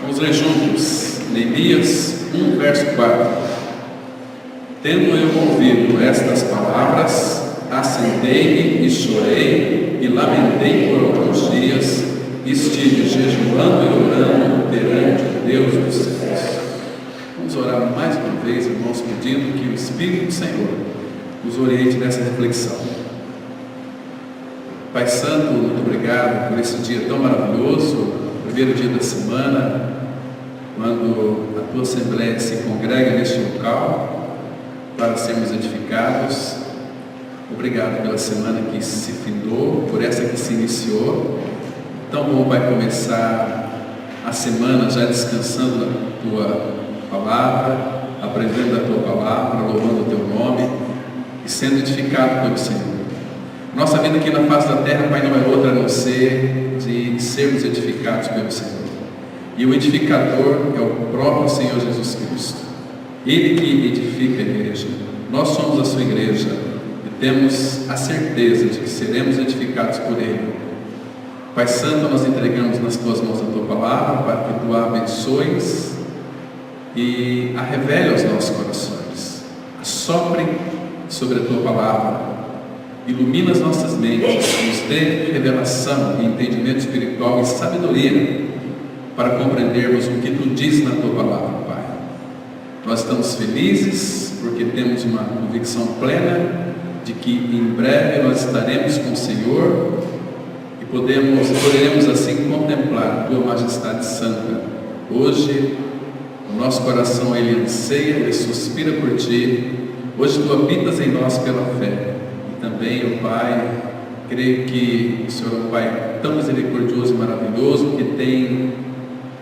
Vamos ler juntos Neemias 1, verso 4. Tendo eu ouvido estas palavras, assentei-me e chorei e lamentei por alguns dias, e estive jejuando e orando perante o Deus dos céus. Vamos orar mais uma vez, irmãos, pedindo que o Espírito do Senhor nos oriente nessa reflexão. Pai Santo, muito obrigado por esse dia tão maravilhoso, primeiro dia da semana, quando a Tua Assembleia se congrega neste local para sermos edificados. Obrigado pela semana que se findou, por essa que se iniciou. Tão bom, Pai, começar a semana já descansando na Tua Palavra, aprendendo a Tua Palavra, louvando o Teu nome e sendo edificado pelo Senhor. Nossa vida aqui na face da terra, Pai, não é outra a não ser de sermos edificados pelo Senhor. E o edificador é o próprio Senhor Jesus Cristo. Ele que edifica a igreja. Nós somos a sua igreja e temos a certeza de que seremos edificados por Ele. Pai Santo, nós entregamos nas Tuas mãos a Tua Palavra para que Tu a abençoes e a revele aos nossos corações. Assopre sobre a Tua Palavra. Ilumina as nossas mentes, nos dê revelação e entendimento espiritual e sabedoria para compreendermos o que Tu diz na Tua Palavra, Pai. Nós estamos felizes porque temos uma convicção plena de que em breve nós estaremos com o Senhor e poderemos assim contemplar a Tua Majestade Santa. Hoje o nosso coração ele anseia, ele suspira por Ti. Hoje Tu habitas em nós pela fé. Também, ó Pai, creio que o Senhor é um Pai tão misericordioso e maravilhoso que tem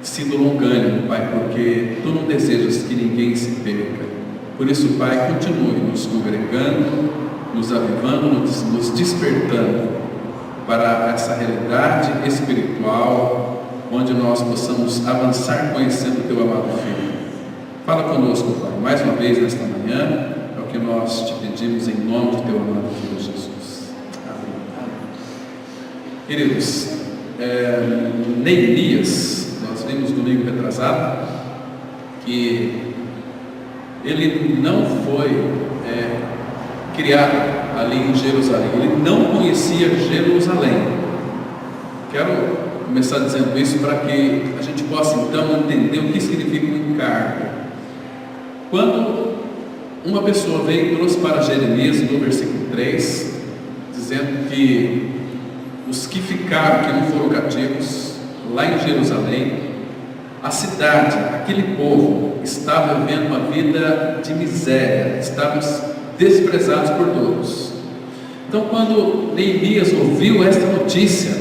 sido longânimo, Pai, porque Tu não desejas que ninguém se perca. Por isso, Pai, continue nos congregando, nos avivando, nos despertando para essa realidade espiritual, onde nós possamos avançar conhecendo o Teu amado Filho. Fala conosco, Pai, mais uma vez nesta manhã, é o que nós Te pedimos em nome de Teu amado Filho Jesus. Amém. Queridos, Neemias, nós vimos domingo retrasado que ele não foi criado ali em Jerusalém, ele não conhecia Jerusalém. Quero começar dizendo isso para que a gente possa então entender o que significa um encargo. Quando uma pessoa veio e trouxe para Jeremias, no versículo 3, dizendo que os que ficaram, que não foram cativos, lá em Jerusalém, a cidade, aquele povo, estava vivendo uma vida de miséria, estávamos desprezados por todos. Então, quando Neemias ouviu esta notícia,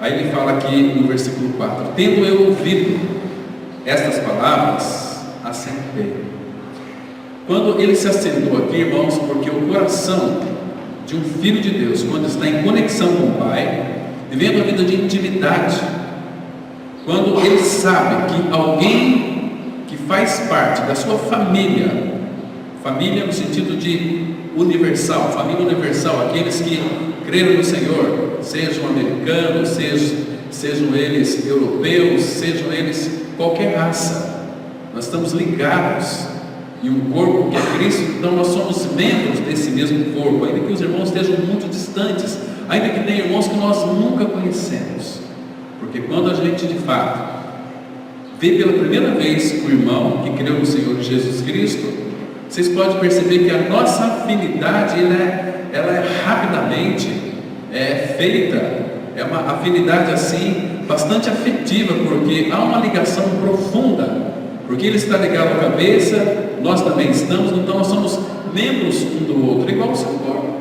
aí ele fala aqui no versículo 4: tendo eu ouvido estas palavras, assentei. Quando ele se assentou aqui, irmãos, porque o coração de um filho de Deus, quando está em conexão com o Pai, vivendo uma vida de intimidade, quando ele sabe que alguém que faz parte da sua família, família no sentido de universal, família universal, aqueles que creram no Senhor, sejam americanos, sejam eles europeus, sejam eles qualquer raça, nós estamos ligados em um corpo que é Cristo, então nós somos membros desse mesmo corpo, ainda que os irmãos estejam muito distantes, ainda que tenham irmãos que nós nunca conhecemos, porque quando a gente de fato vê pela primeira vez o irmão que creu no Senhor Jesus Cristo, vocês podem perceber que a nossa afinidade ela é rapidamente feita, é uma afinidade assim bastante afetiva, porque há uma ligação profunda, porque ele está ligado à cabeça, nós também estamos, então nós somos membros um do outro, igual o seu corpo,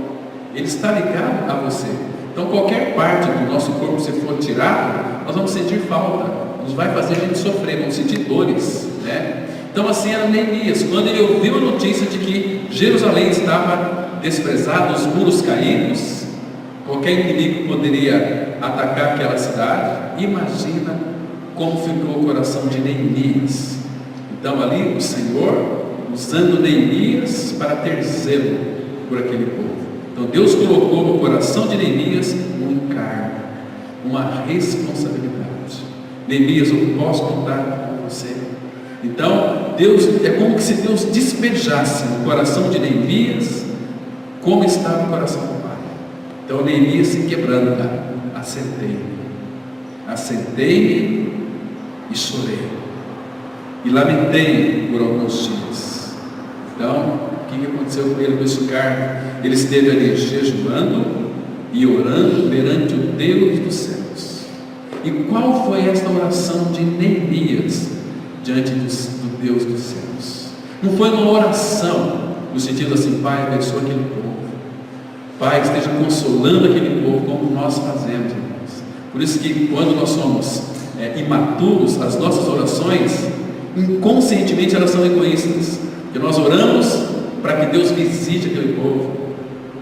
ele está ligado a você. Então qualquer parte do nosso corpo, se for tirado, nós vamos sentir falta, nos vai fazer a gente sofrer, vamos sentir dores, né? Então assim era Neemias, quando ele ouviu a notícia de que Jerusalém estava desprezada, os muros caídos, qualquer inimigo poderia atacar aquela cidade, imagina como ficou o coração de Neemias. Então ali o Senhor usando Neemias para ter zelo por aquele povo. Então Deus colocou no coração de Neemias um encargo, uma responsabilidade. Neemias, eu posso contar com você? Então, Deus, é como se Deus despejasse no coração de Neemias como estava o coração do pai. Então Neemias se quebranta, assentei e chorei, e lamentei por alguns dias. Então, o que aconteceu com ele com esse cargo? Ele esteve ali jejuando e orando perante o Deus dos céus. E qual foi esta oração de Neemias diante do Deus dos céus? Não foi uma oração no sentido assim: Pai, abençoa aquele povo, Pai, esteja consolando aquele povo, como nós fazemos, irmãos. Por isso que quando nós somos imaturos, as nossas orações inconscientemente elas são egoístas, porque nós oramos para que Deus visite aquele povo.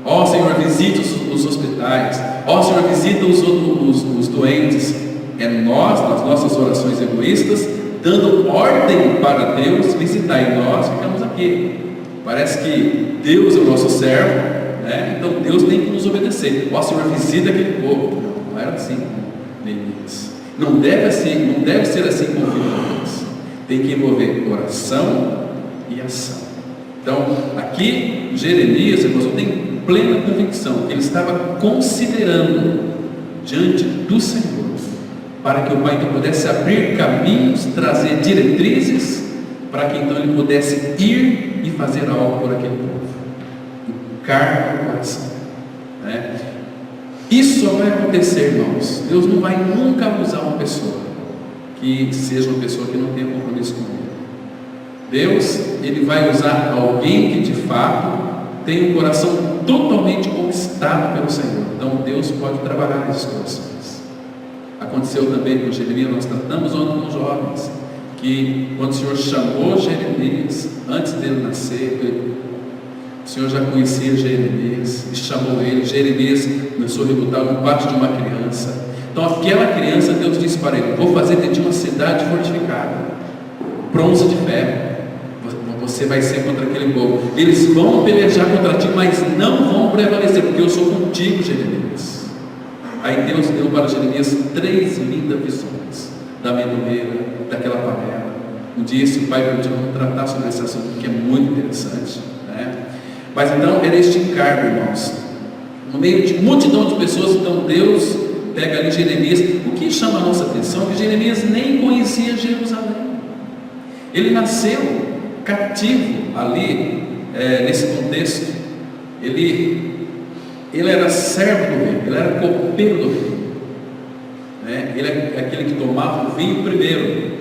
Ó Senhor, visita os hospitais, ó Senhor, visita os doentes. É nós, nas nossas orações egoístas, dando ordem para Deus visitar, e nós ficamos aqui. Parece que Deus é o nosso servo, né? Então Deus tem que nos obedecer. Ó Senhor, visita aquele povo. Não era assim, Neemias. Não deve ser assim com o filho de Deus. Tem que envolver oração e ação. Então, aqui, Jeremias, irmãos, eu tenho plena convicção que ele estava considerando diante do Senhor, para que o Pai então pudesse abrir caminhos, trazer diretrizes, para que então ele pudesse ir e fazer algo por aquele povo. O cargo do coração, né? Isso só vai acontecer, irmãos. Deus não vai nunca usar uma pessoa que seja uma pessoa que não tenha compromisso com Ele. Deus, Ele vai usar alguém que de fato tem um coração totalmente conquistado pelo Senhor. Então Deus pode trabalhar nesses corações. Aconteceu também com Jeremias. Nós tratamos ontem com os jovens, que quando o Senhor chamou Jeremias, antes dele nascer, o Senhor já conhecia Jeremias e chamou ele. Jeremias começou a rebutar no pátio de uma criança. Então aquela criança, Deus disse para ele: vou fazer de ti uma cidade fortificada, bronze de ferro. Você vai ser contra aquele povo. Eles vão pelejar contra ti, mas não vão prevalecer, porque eu sou contigo, Jeremias. Aí Deus deu para Jeremias 3 lindas visões da amendoeira, daquela panela. Um dia esse pai permitiu tratar sobre esse assunto, que é muito interessante, né? Mas então era este encargo, irmãos, no meio de multidão de pessoas. Então Deus pega ali Jeremias. O que chama a nossa atenção é que Jeremias nem conhecia Jerusalém. Ele nasceu cativo ali, nesse contexto. Ele era servo do rei, ele era copeiro do rei, né? Ele é aquele que tomava o vinho primeiro,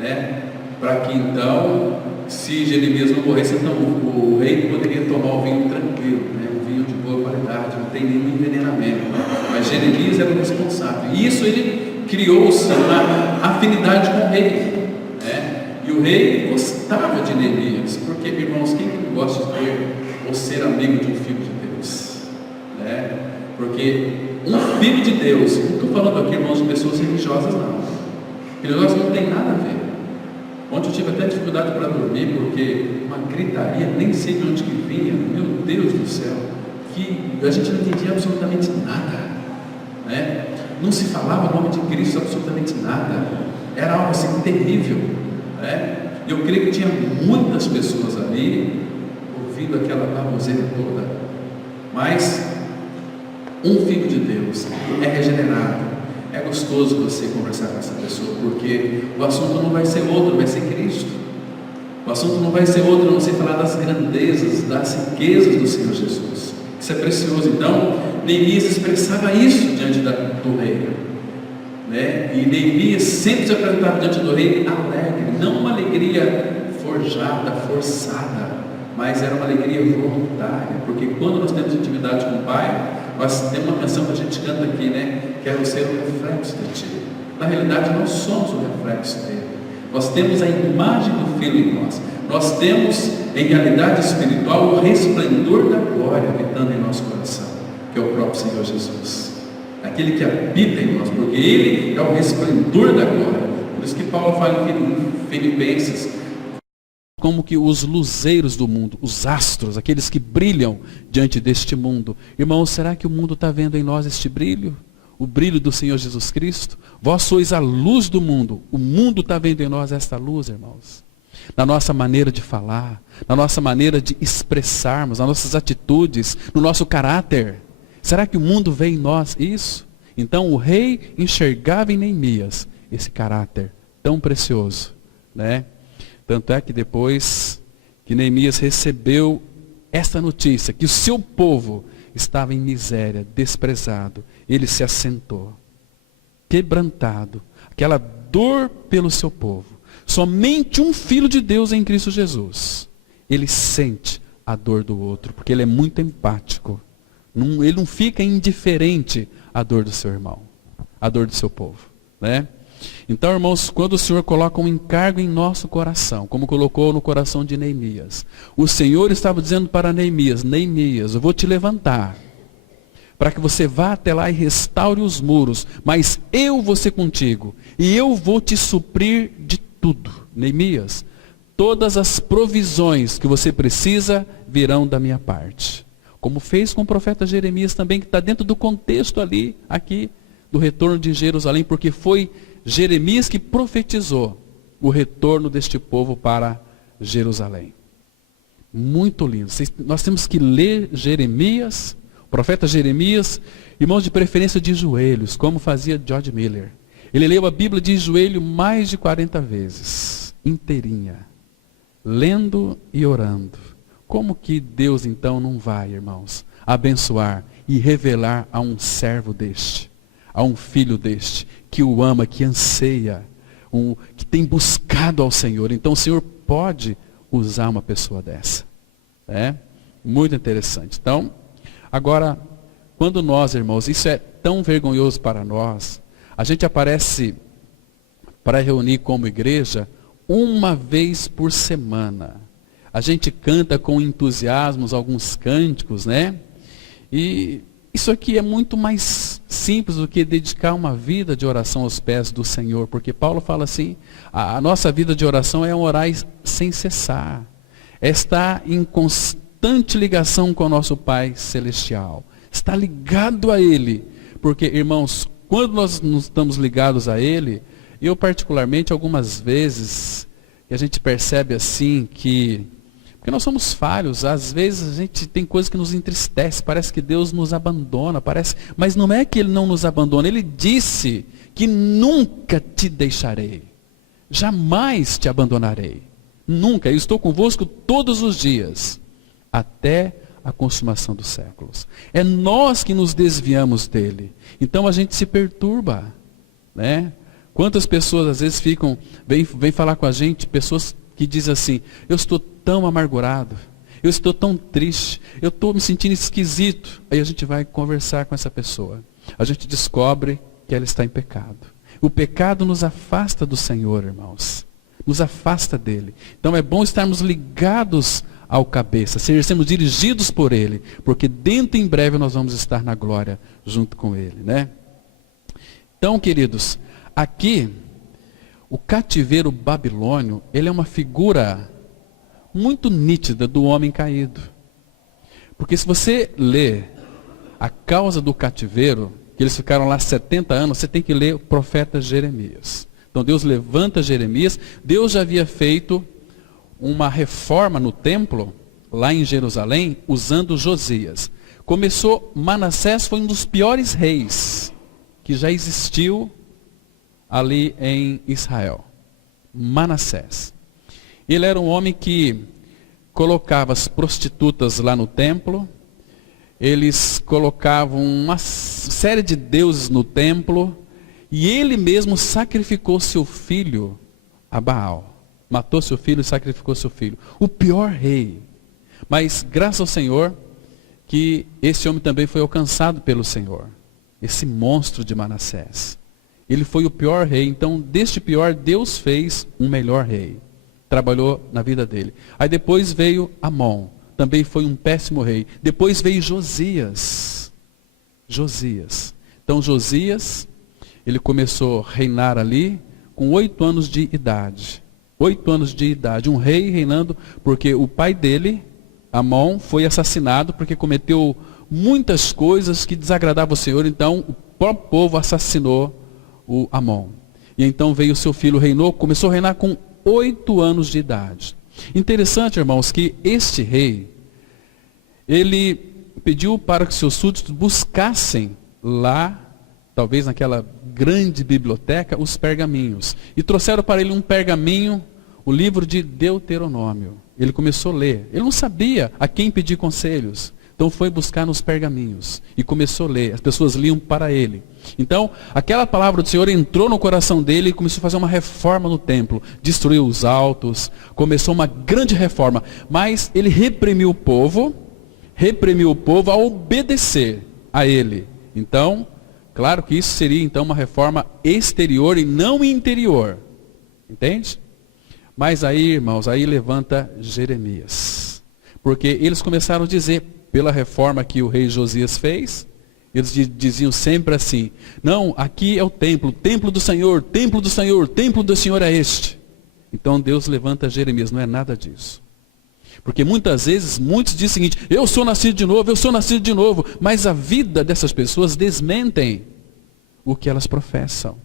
né? Para que então, se Jeremias não morresse, então o rei poderia tomar o vinho tranquilo, né? Um vinho de boa qualidade, não tem nenhum envenenamento. Mas Jeremias era o responsável, e isso ele criou-se uma afinidade com o rei, né? E o rei gostava de Neemias, porque, irmãos, quem que não gosta de ter ou ser amigo de um filho de Deus, né? Porque um filho de Deus, não estou falando aqui, irmãos, de pessoas religiosas, não. Religiosas não tem nada a ver. Ontem eu tive até dificuldade para dormir, porque uma gritaria, nem sei de onde que vinha, meu Deus do céu, que a gente não entendia absolutamente nada, né? Não se falava o nome de Cristo absolutamente nada, era algo assim terrível, né? Eu creio que tinha muitas pessoas ali ouvindo aquela baboseira toda, mas um filho de Deus é regenerado. É gostoso você conversar com essa pessoa, porque o assunto não vai ser outro, vai ser Cristo. O assunto não vai ser outro, não ser falar das grandezas, das riquezas do Senhor Jesus. Isso é precioso. Então, Neemias expressava isso diante do rei, né? E Neemias sempre se apresentava diante do rei alegre, não uma alegria forjada, forçada, mas era uma alegria voluntária, porque quando nós temos intimidade com o Pai, nós temos uma canção que a gente canta aqui, né? Quero ser o reflexo de Ti. Na realidade, nós somos o reflexo dele. Nós temos a imagem do Filho em nós. Nós temos, em realidade espiritual, o resplendor da glória habitando em nosso coração, que é o próprio Senhor Jesus, aquele que habita em nós, porque Ele é o resplendor da glória. Por isso que Paulo fala em Filipenses, como que os luzeiros do mundo, os astros, aqueles que brilham diante deste mundo. Irmãos, será que o mundo está vendo em nós este brilho? o brilho do Senhor Jesus Cristo. Vós sois a luz do mundo. O mundo está vendo em nós esta luz, irmãos. Na nossa maneira de falar, na nossa maneira de expressarmos, nas nossas atitudes, no nosso caráter. Será que o mundo vê em nós isso? Então o rei enxergava em Neemias esse caráter tão precioso, né? Tanto é que depois que Neemias recebeu esta notícia, que o seu povo estava em miséria, desprezado, ele se assentou, quebrantado, aquela dor pelo seu povo. Somente um filho de Deus em Cristo Jesus, ele sente a dor do outro, porque ele é muito empático. Ele não fica indiferente à dor do seu irmão, à dor do seu povo, né? Então, irmãos, quando o Senhor coloca um encargo em nosso coração, como colocou no coração de Neemias, o Senhor estava dizendo para Neemias: Neemias, eu vou te levantar, para que você vá até lá e restaure os muros, mas eu vou ser contigo, e eu vou te suprir de tudo. Neemias, todas as provisões que você precisa virão da minha parte. Como fez com o profeta Jeremias também, que está dentro do contexto ali, aqui, do retorno de Jerusalém, porque foi Jeremias que profetizou o retorno deste povo para Jerusalém. Muito lindo. Nós temos que ler Jeremias, o profeta Jeremias, irmãos, de preferência de joelhos, como fazia George Miller. Ele leu a Bíblia de joelho mais de 40 vezes, inteirinha, lendo e orando. Como que Deus então não vai, irmãos, abençoar e revelar a um servo deste, a um filho deste, que o ama, que anseia, que tem buscado ao Senhor? Então o Senhor pode usar uma pessoa dessa. É muito interessante. Então, agora, quando nós, irmãos, isso é tão vergonhoso para nós, a gente aparece para reunir como igreja uma vez por semana. A gente canta com entusiasmo alguns cânticos, né? E isso aqui é muito mais simples do que dedicar uma vida de oração aos pés do Senhor, porque Paulo fala assim, a nossa vida de oração é orar sem cessar, é estar em constante ligação com o nosso Pai Celestial, estar ligado a Ele, porque, irmãos, quando nós não estamos ligados a Ele, eu particularmente, algumas vezes, a gente percebe assim que, porque nós somos falhos, às vezes a gente tem coisas que nos entristece, parece que Deus nos abandona, mas não é que Ele não nos abandona, Ele disse que nunca te deixarei, jamais te abandonarei, nunca, eu estou convosco todos os dias, até a consumação dos séculos. É nós que nos desviamos dele, então a gente se perturba, né? Quantas pessoas às vezes vêm falar com a gente, pessoas que dizem assim, eu estou tão amargurado, eu estou tão triste, eu estou me sentindo esquisito. Aí a gente vai conversar com essa pessoa. A gente descobre que ela está em pecado. O pecado nos afasta do Senhor, irmãos. Nos afasta dele. Então é bom estarmos ligados ao cabeça, sermos dirigidos por ele, porque dentro em breve nós vamos estar na glória junto com ele, né? Então, queridos, aqui o cativeiro babilônio, ele é uma figura muito nítida do homem caído. Porque se você lê a causa do cativeiro, que eles ficaram lá 70 anos, você tem que ler o profeta Jeremias. Então Deus levanta Jeremias, Deus já havia feito uma reforma no templo, lá em Jerusalém, usando Josias. Começou, Manassés foi um dos piores reis que já existiu ali em Israel. Manassés. Ele era um homem que colocava as prostitutas lá no templo, eles colocavam uma série de deuses no templo, e ele mesmo sacrificou seu filho a Baal. Matou seu filho e sacrificou seu filho. O pior rei. Mas graças ao Senhor, que esse homem também foi alcançado pelo Senhor. Esse monstro de Manassés. Ele foi o pior rei, então deste pior Deus fez um melhor rei. Trabalhou na vida dele. Aí depois veio Amon, também foi um péssimo rei. Depois veio Josias. Então Josias, ele começou a reinar ali com 8 anos de idade. 8 anos de idade, um rei reinando, porque o pai dele, Amon, foi assassinado porque cometeu muitas coisas que desagradavam o Senhor. Então próprio povo assassinou o Amon. E então veio o seu filho, reinou, começou a reinar com 8 anos de idade. Interessante, irmãos, que este rei, ele pediu para que seus súditos buscassem lá, talvez naquela grande biblioteca, os pergaminhos. E trouxeram para ele um pergaminho, o livro de Deuteronômio. Ele começou a ler. Ele não sabia a quem pedir conselhos. Então foi buscar nos pergaminhos e começou a ler. As pessoas liam para ele. Então, aquela palavra do Senhor entrou no coração dele e começou a fazer uma reforma no templo. Destruiu os altos, começou uma grande reforma. Mas ele reprimiu o povo a obedecer a ele. Então, claro que isso seria então uma reforma exterior e não interior. Entende? Mas aí, irmãos, aí levanta Jeremias. Porque eles começaram a dizer, pela reforma que o rei Josias fez, eles diziam sempre assim, não, aqui é o templo do Senhor, templo do Senhor, templo do Senhor é este. Então Deus levanta Jeremias, não é nada disso. Porque muitas vezes, muitos dizem o seguinte, eu sou nascido de novo, mas a vida dessas pessoas desmentem o que elas professam.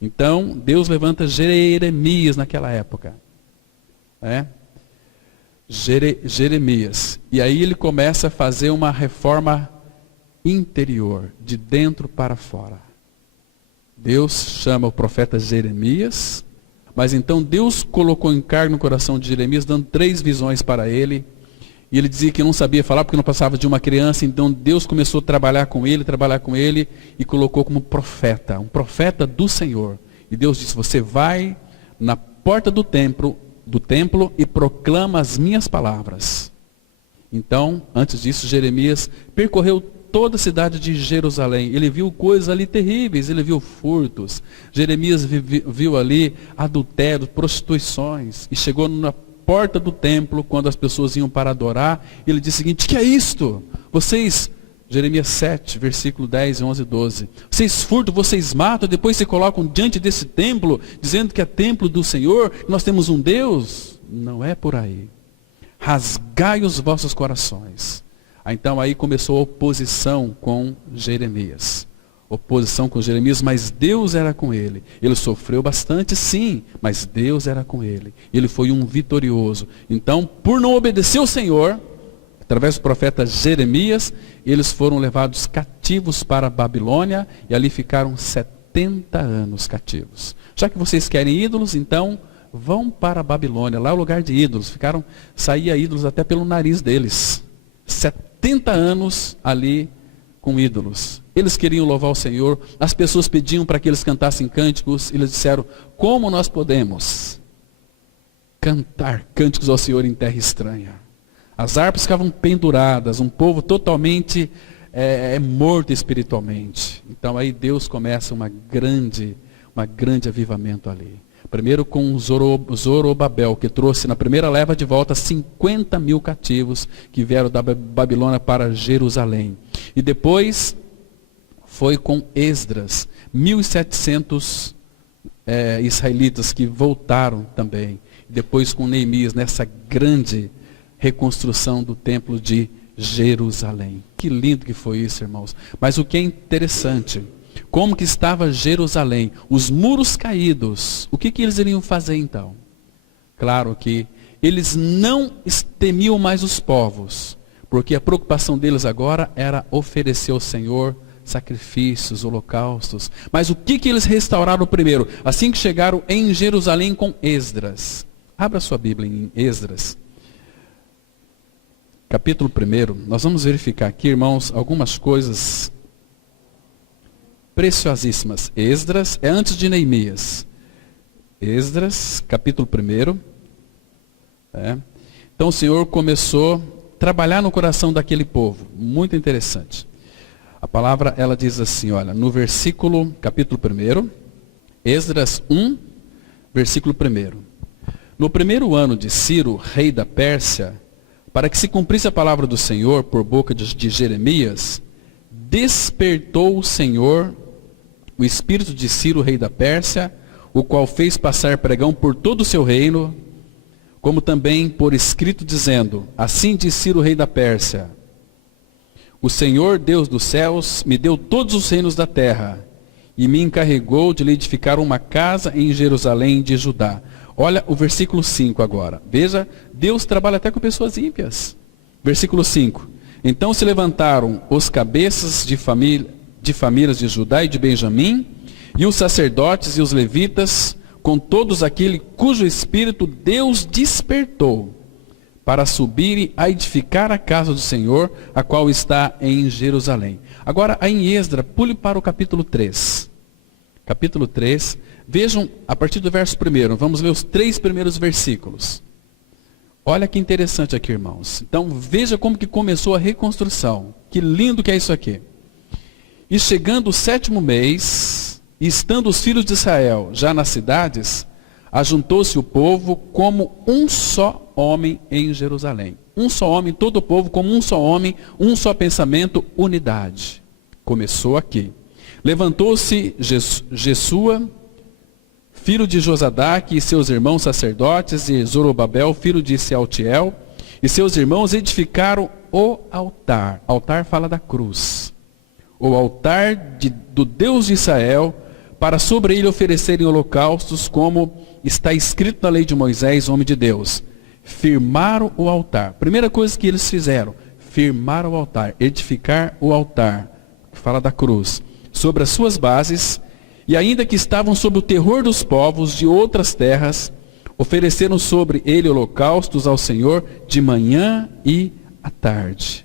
Então, Deus levanta Jeremias naquela época. Jeremias. E aí ele começa a fazer uma reforma interior, de dentro para fora. Deus chama o profeta Jeremias, mas então Deus colocou encargo no coração de Jeremias, dando 3 visões para ele. E ele dizia que não sabia falar porque não passava de uma criança, então Deus começou a trabalhar com ele e colocou como profeta, um profeta do Senhor. E Deus disse, você vai na porta do templo e proclama as minhas palavras. Então, antes disso, Jeremias percorreu toda a cidade de Jerusalém. Ele viu coisas ali terríveis, ele viu furtos. Jeremias viu ali adultério, prostituições. E chegou na porta do templo, quando as pessoas iam para adorar, ele disse o seguinte, que é isto? Vocês, Jeremias 7, versículo 10, 11 e 12. Vocês furtam, vocês matam, depois se colocam diante desse templo, dizendo que é templo do Senhor, nós temos um Deus. Não é por aí. Rasgai os vossos corações. Então aí começou a oposição com Jeremias. Mas Deus era com ele. Ele sofreu bastante, sim, mas Deus era com ele. Ele foi um vitorioso. Então, por não obedecer ao Senhor, através do profeta Jeremias, eles foram levados cativos para a Babilônia e ali ficaram 70 anos cativos. Já que vocês querem ídolos, então vão para a Babilônia, lá é o lugar de ídolos. Saía ídolos até pelo nariz deles. 70 anos ali com ídolos. Eles queriam louvar o Senhor, as pessoas pediam para que eles cantassem cânticos, e eles disseram, como nós podemos cantar cânticos ao Senhor em terra estranha? As harpas ficavam penduradas, um povo totalmente morto espiritualmente. Então aí Deus começa uma grande avivamento ali. Primeiro com Zorobabel, que trouxe na primeira leva de volta 50 mil cativos que vieram da Babilônia para Jerusalém. E depois foi com Esdras, 1.700 israelitas que voltaram também. Depois com Neemias, nessa grande reconstrução do templo de Jerusalém. Que lindo que foi isso, irmãos. Mas o que é interessante, como que estava Jerusalém? Os muros caídos. O que eles iriam fazer então? Claro que eles não temiam mais os povos, porque a preocupação deles agora era oferecer ao Senhor sacrifícios, holocaustos. Mas o que eles restauraram primeiro? Assim que chegaram em Jerusalém com Esdras. Abra sua Bíblia em Esdras. Capítulo 1. Nós vamos verificar aqui, irmãos, algumas coisas preciosíssimas. Esdras é antes de Neemias. Esdras, capítulo 1. Então o Senhor começou a trabalhar no coração daquele povo. Muito interessante. A palavra, ela diz assim, olha, no versículo, capítulo 1, Esdras 1, versículo 1. No primeiro ano de Ciro, rei da Pérsia, para que se cumprisse a palavra do Senhor por boca de Jeremias, despertou o Senhor o espírito de Ciro, rei da Pérsia, o qual fez passar pregão por todo o seu reino, como também por escrito dizendo, assim diz Ciro, rei da Pérsia, O Senhor, Deus dos céus, me deu todos os reinos da terra e me encarregou de lhe edificar uma casa em Jerusalém de Judá. Olha o versículo 5 agora. Veja, Deus trabalha até com pessoas ímpias. Versículo 5. Então se levantaram os cabeças de famílias de Judá e de Benjamim, e os sacerdotes e os levitas, com todos aquele cujo espírito Deus despertou, para subirem a edificar a casa do Senhor, a qual está em Jerusalém. Agora, aí em Esdras, pule para o capítulo 3. Capítulo 3, vejam a partir do verso 1, vamos ler os 3 primeiros versículos. Olha que interessante aqui, irmãos. Então, veja como que começou a reconstrução. Que lindo que é isso aqui. E chegando o 7º mês, e estando os filhos de Israel já nas cidades, ajuntou-se o povo como um só homem em Jerusalém. Um só homem, todo o povo como um só homem, um só pensamento, unidade. Começou aqui. Levantou-se Jesua, filho de Josadaque, e seus irmãos sacerdotes, e Zorobabel, filho de Sealtiel, e seus irmãos edificaram o altar. Altar fala da cruz. O altar do Deus de Israel, para sobre ele oferecerem holocaustos, como está escrito na lei de Moisés, homem de Deus. Firmaram o altar. Primeira coisa que eles fizeram, firmar o altar, edificar o altar, que fala da cruz, sobre as suas bases, e ainda que estavam sob o terror dos povos de outras terras, ofereceram sobre ele holocaustos ao Senhor de manhã e à tarde.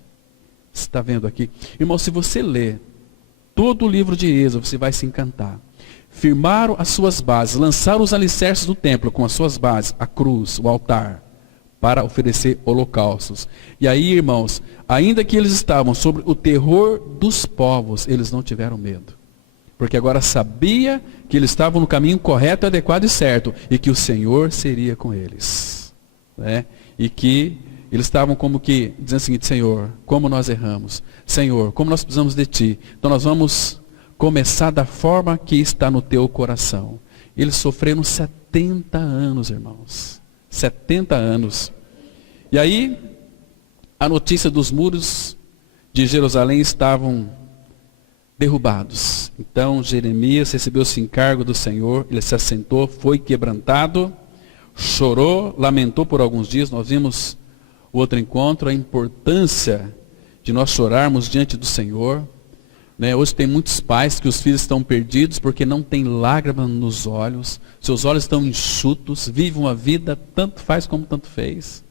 Você está vendo aqui? Irmão, se você ler todo o livro de Êxodo, você vai se encantar. Firmaram as suas bases, lançaram os alicerces do templo com as suas bases, a cruz, o altar, para oferecer holocaustos. E aí, irmãos, ainda que eles estavam sob o terror dos povos, eles não tiveram medo. Porque agora sabia que eles estavam no caminho correto, adequado e certo, e que o Senhor seria com eles. Né? E que eles estavam como que dizendo o seguinte: Senhor, como nós erramos. Senhor, como nós precisamos de Ti. Então nós vamos começar da forma que está no teu coração. Eles sofreram 70 anos, irmãos. 70 anos. E aí, a notícia dos muros de Jerusalém estavam derrubados. Então, Jeremias recebeu esse encargo do Senhor, ele se assentou, foi quebrantado, chorou, lamentou por alguns dias. Nós vimos o outro encontro, a importância de nós chorarmos diante do Senhor. Hoje tem muitos pais que os filhos estão perdidos porque não tem lágrima nos olhos, seus olhos estão enxutos, vivem uma vida, tanto faz como tanto fez.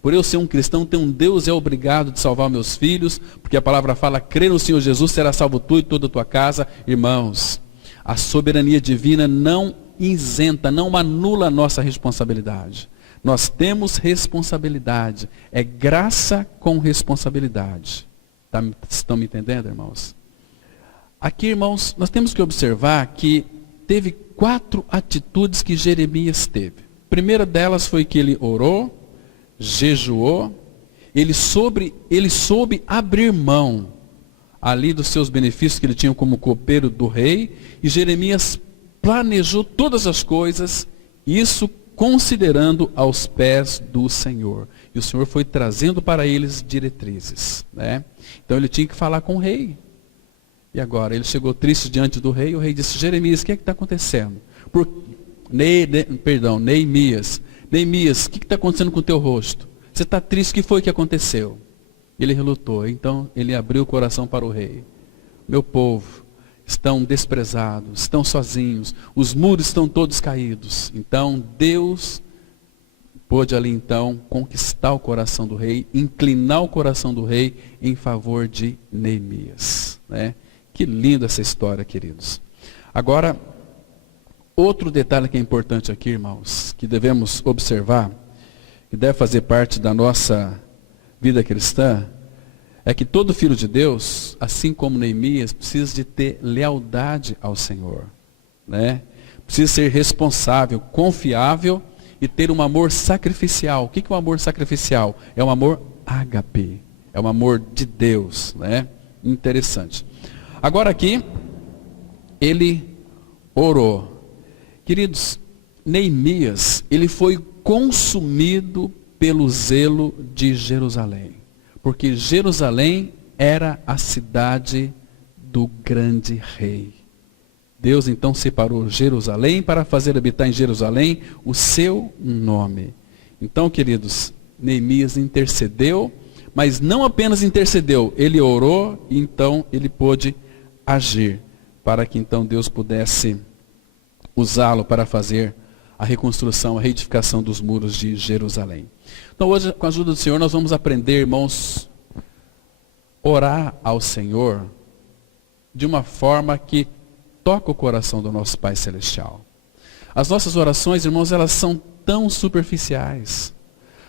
Por eu ser um cristão, ter um Deus é obrigado de salvar meus filhos, porque a palavra fala: crê no Senhor Jesus, será salvo tu e toda a tua casa. Irmãos, a soberania divina não isenta, não anula a nossa responsabilidade. Nós temos responsabilidade, é graça com responsabilidade. Estão me entendendo, irmãos? Aqui, irmãos, nós temos que observar que teve 4 atitudes que Jeremias teve. A primeira delas foi que ele orou, jejuou, ele soube abrir mão ali dos seus benefícios que ele tinha como copeiro do rei, e Jeremias planejou todas as coisas, isso considerando aos pés do Senhor. E o Senhor foi trazendo para eles diretrizes. Então ele tinha que falar com o rei. E agora, ele chegou triste diante do rei, e o rei disse: Jeremias, o que é que está acontecendo? Neemias, o que está acontecendo com o teu rosto? Você está triste, o que foi que aconteceu? Ele relutou, então ele abriu o coração para o rei. Meu povo estão desprezados, estão sozinhos, os muros estão todos caídos. Então Deus pôde ali então conquistar o coração do rei, inclinar o coração do rei em favor de Neemias. Que linda essa história, queridos. Agora, outro detalhe que é importante aqui, irmãos, que devemos observar, que deve fazer parte da nossa vida cristã, é que todo filho de Deus, assim como Neemias, precisa de ter lealdade ao Senhor. Precisa ser responsável, confiável e ter um amor sacrificial. O que é um amor sacrificial? É um amor ágape, é um amor de Deus. Interessante. Agora aqui, ele orou. Queridos, Neemias, ele foi consumido pelo zelo de Jerusalém. Porque Jerusalém era a cidade do grande rei. Deus então separou Jerusalém para fazer habitar em Jerusalém o seu nome. Então, queridos, Neemias intercedeu, mas não apenas intercedeu, ele orou e então ele pôde agir, para que então Deus pudesse usá-lo para fazer a reconstrução, a reedificação dos muros de Jerusalém. Então hoje, com a ajuda do Senhor, nós vamos aprender, irmãos, orar ao Senhor de uma forma que toca o coração do nosso Pai Celestial. As nossas orações, irmãos, elas são tão superficiais.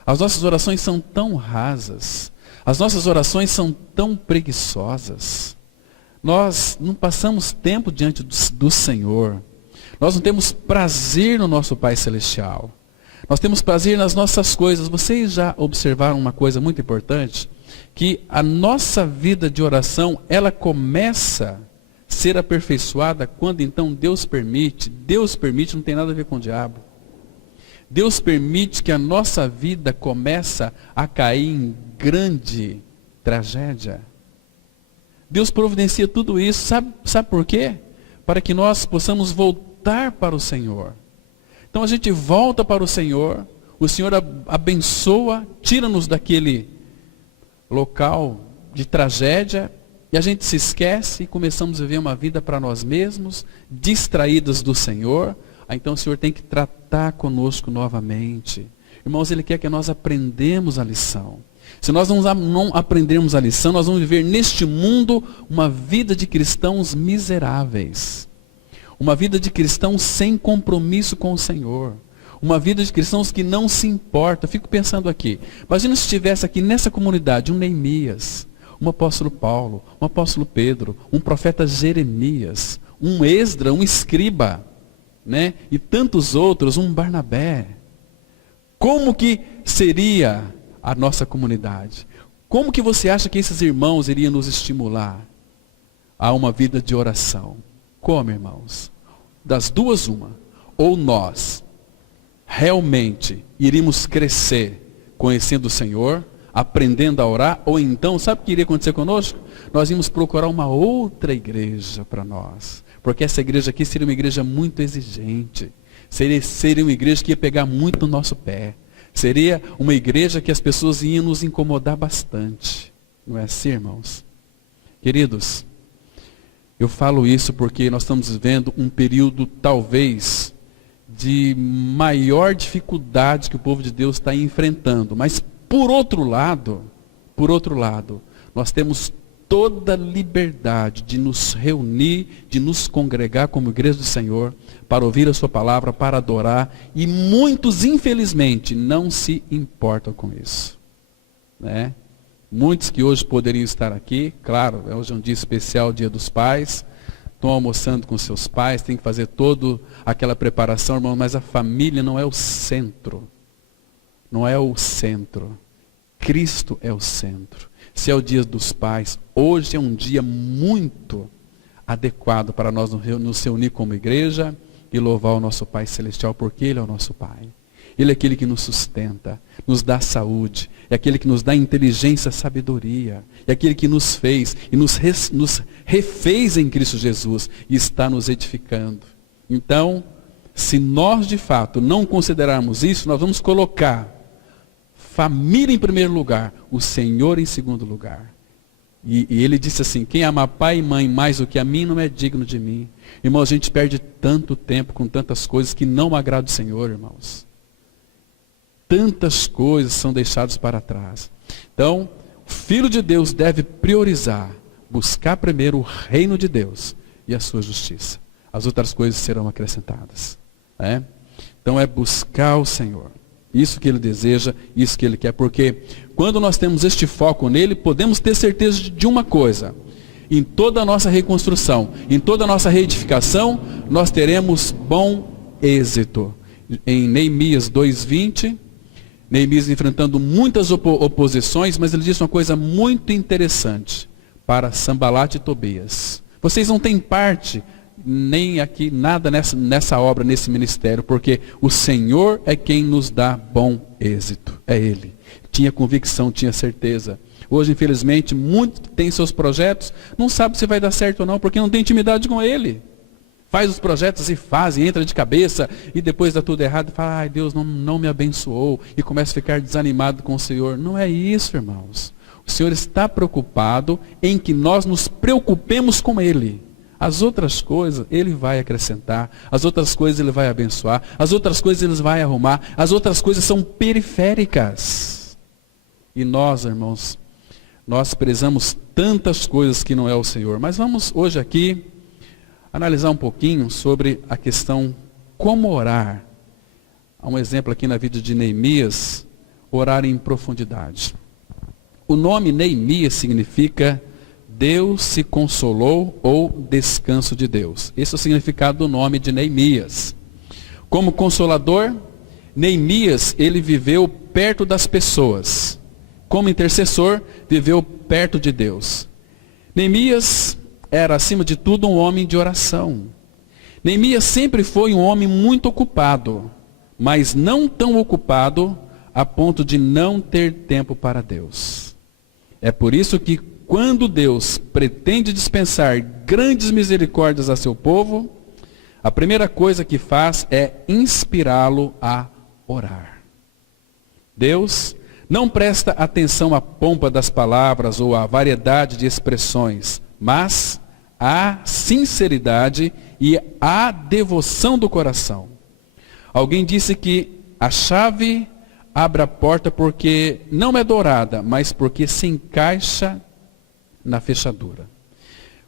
As nossas orações são tão rasas. As nossas orações são tão preguiçosas. Nós não passamos tempo diante do Senhor. Nós não temos prazer no nosso Pai Celestial. Nós temos prazer nas nossas coisas. Vocês já observaram uma coisa muito importante? Que a nossa vida de oração, ela começa a ser aperfeiçoada quando então Deus permite, não tem nada a ver com o diabo. Deus permite que a nossa vida começa a cair em grande tragédia. Deus providencia tudo isso, sabe por quê? Para que nós possamos voltar para o Senhor. Então a gente volta para o Senhor abençoa, tira-nos daquele local de tragédia, e a gente se esquece e começamos a viver uma vida para nós mesmos, distraídos do Senhor. Então o Senhor tem que tratar conosco novamente. Irmãos, Ele quer que nós aprendamos a lição. Se nós não aprendermos a lição, nós vamos viver neste mundo uma vida de cristãos miseráveis. Uma vida de cristãos sem compromisso com o Senhor. Uma vida de cristãos que não se importa. Eu fico pensando aqui. Imagina se tivesse aqui nessa comunidade um Neemias, um apóstolo Paulo, um apóstolo Pedro, um profeta Jeremias, um Esdra, um escriba, né? E tantos outros, um Barnabé. Como que seria a nossa comunidade? Como que você acha que esses irmãos iriam nos estimular a uma vida de oração? Como, irmãos? Das duas, uma. Ou nós realmente iríamos crescer conhecendo o Senhor, aprendendo a orar, ou então, sabe o que iria acontecer conosco? Nós íamos procurar uma outra igreja para nós. Porque essa igreja aqui seria uma igreja muito exigente. Seria uma igreja que ia pegar muito no nosso pé. Seria uma igreja que as pessoas iam nos incomodar bastante. Não é assim, irmãos? Queridos, eu falo isso porque nós estamos vivendo um período, talvez, de maior dificuldade que o povo de Deus está enfrentando. Mas, por outro lado, nós temos toda a liberdade de nos reunir, de nos congregar como igreja do Senhor, para ouvir a sua palavra, para adorar, e muitos, infelizmente, não se importam com isso. Né? Muitos que hoje poderiam estar aqui, claro, hoje é um dia especial, Dia dos Pais, estão almoçando com seus pais, tem que fazer toda aquela preparação, irmão, mas a família não é o centro. Não é o centro. Cristo é o centro. Se é o Dia dos Pais, hoje é um dia muito adequado para nós nos reunir como igreja e louvar o nosso Pai Celestial, porque Ele é o nosso Pai. Ele é aquele que nos sustenta, nos dá saúde, é aquele que nos dá inteligência, sabedoria, é aquele que nos fez e nos refez em Cristo Jesus e está nos edificando. Então, se nós de fato não considerarmos isso, nós vamos colocar família em primeiro lugar, o Senhor em segundo lugar. E ele disse assim: quem ama pai e mãe mais do que a mim não é digno de mim. Irmãos, a gente perde tanto tempo com tantas coisas que não agradam o Senhor, irmãos. Tantas coisas são deixadas para trás. Então, o Filho de Deus deve priorizar, buscar primeiro o reino de Deus e a sua justiça. As outras coisas serão acrescentadas. Né? Então é buscar o Senhor. Isso que Ele deseja, isso que Ele quer. Porque quando nós temos este foco nele, podemos ter certeza de uma coisa. Em toda a nossa reconstrução, em toda a nossa reedificação, nós teremos bom êxito. Em Neemias 2:20, Neemias enfrentando muitas oposições, mas ele disse uma coisa muito interessante para Sambalat e Tobias. Vocês não têm parte nem aqui, nada nessa obra, nesse ministério, porque o Senhor é quem nos dá bom êxito. É Ele. Tinha convicção, tinha certeza. Hoje, infelizmente, muitos que têm seus projetos, não sabem se vai dar certo ou não, porque não tem intimidade com Ele. Faz os projetos e faz, e entra de cabeça, e depois dá tudo errado, e fala, ai, Deus não me abençoou, e começa a ficar desanimado com o Senhor. Não é isso, irmãos. O Senhor está preocupado em que nós nos preocupemos com Ele. As outras coisas Ele vai acrescentar, as outras coisas Ele vai abençoar, as outras coisas Ele vai arrumar, as outras coisas são periféricas. E nós, irmãos, nós prezamos tantas coisas que não é o Senhor. Mas vamos hoje aqui analisar um pouquinho sobre a questão como orar. Há um exemplo aqui na vida de Neemias, orar em profundidade. O nome Neemias significa Deus se consolou ou descanso de Deus. Esse é o significado do nome de Neemias. Como consolador, Neemias, ele viveu perto das pessoas. Como intercessor, viveu perto de Deus. Neemias era, acima de tudo, um homem de oração. Neemias sempre foi um homem muito ocupado, mas não tão ocupado a ponto de não ter tempo para Deus. É por isso que quando Deus pretende dispensar grandes misericórdias a seu povo, a primeira coisa que faz é inspirá-lo a orar. Deus não presta atenção à pompa das palavras ou à variedade de expressões, mas à sinceridade e à devoção do coração. Alguém disse que a chave abre a porta porque não é dourada, mas porque se encaixa na fechadura.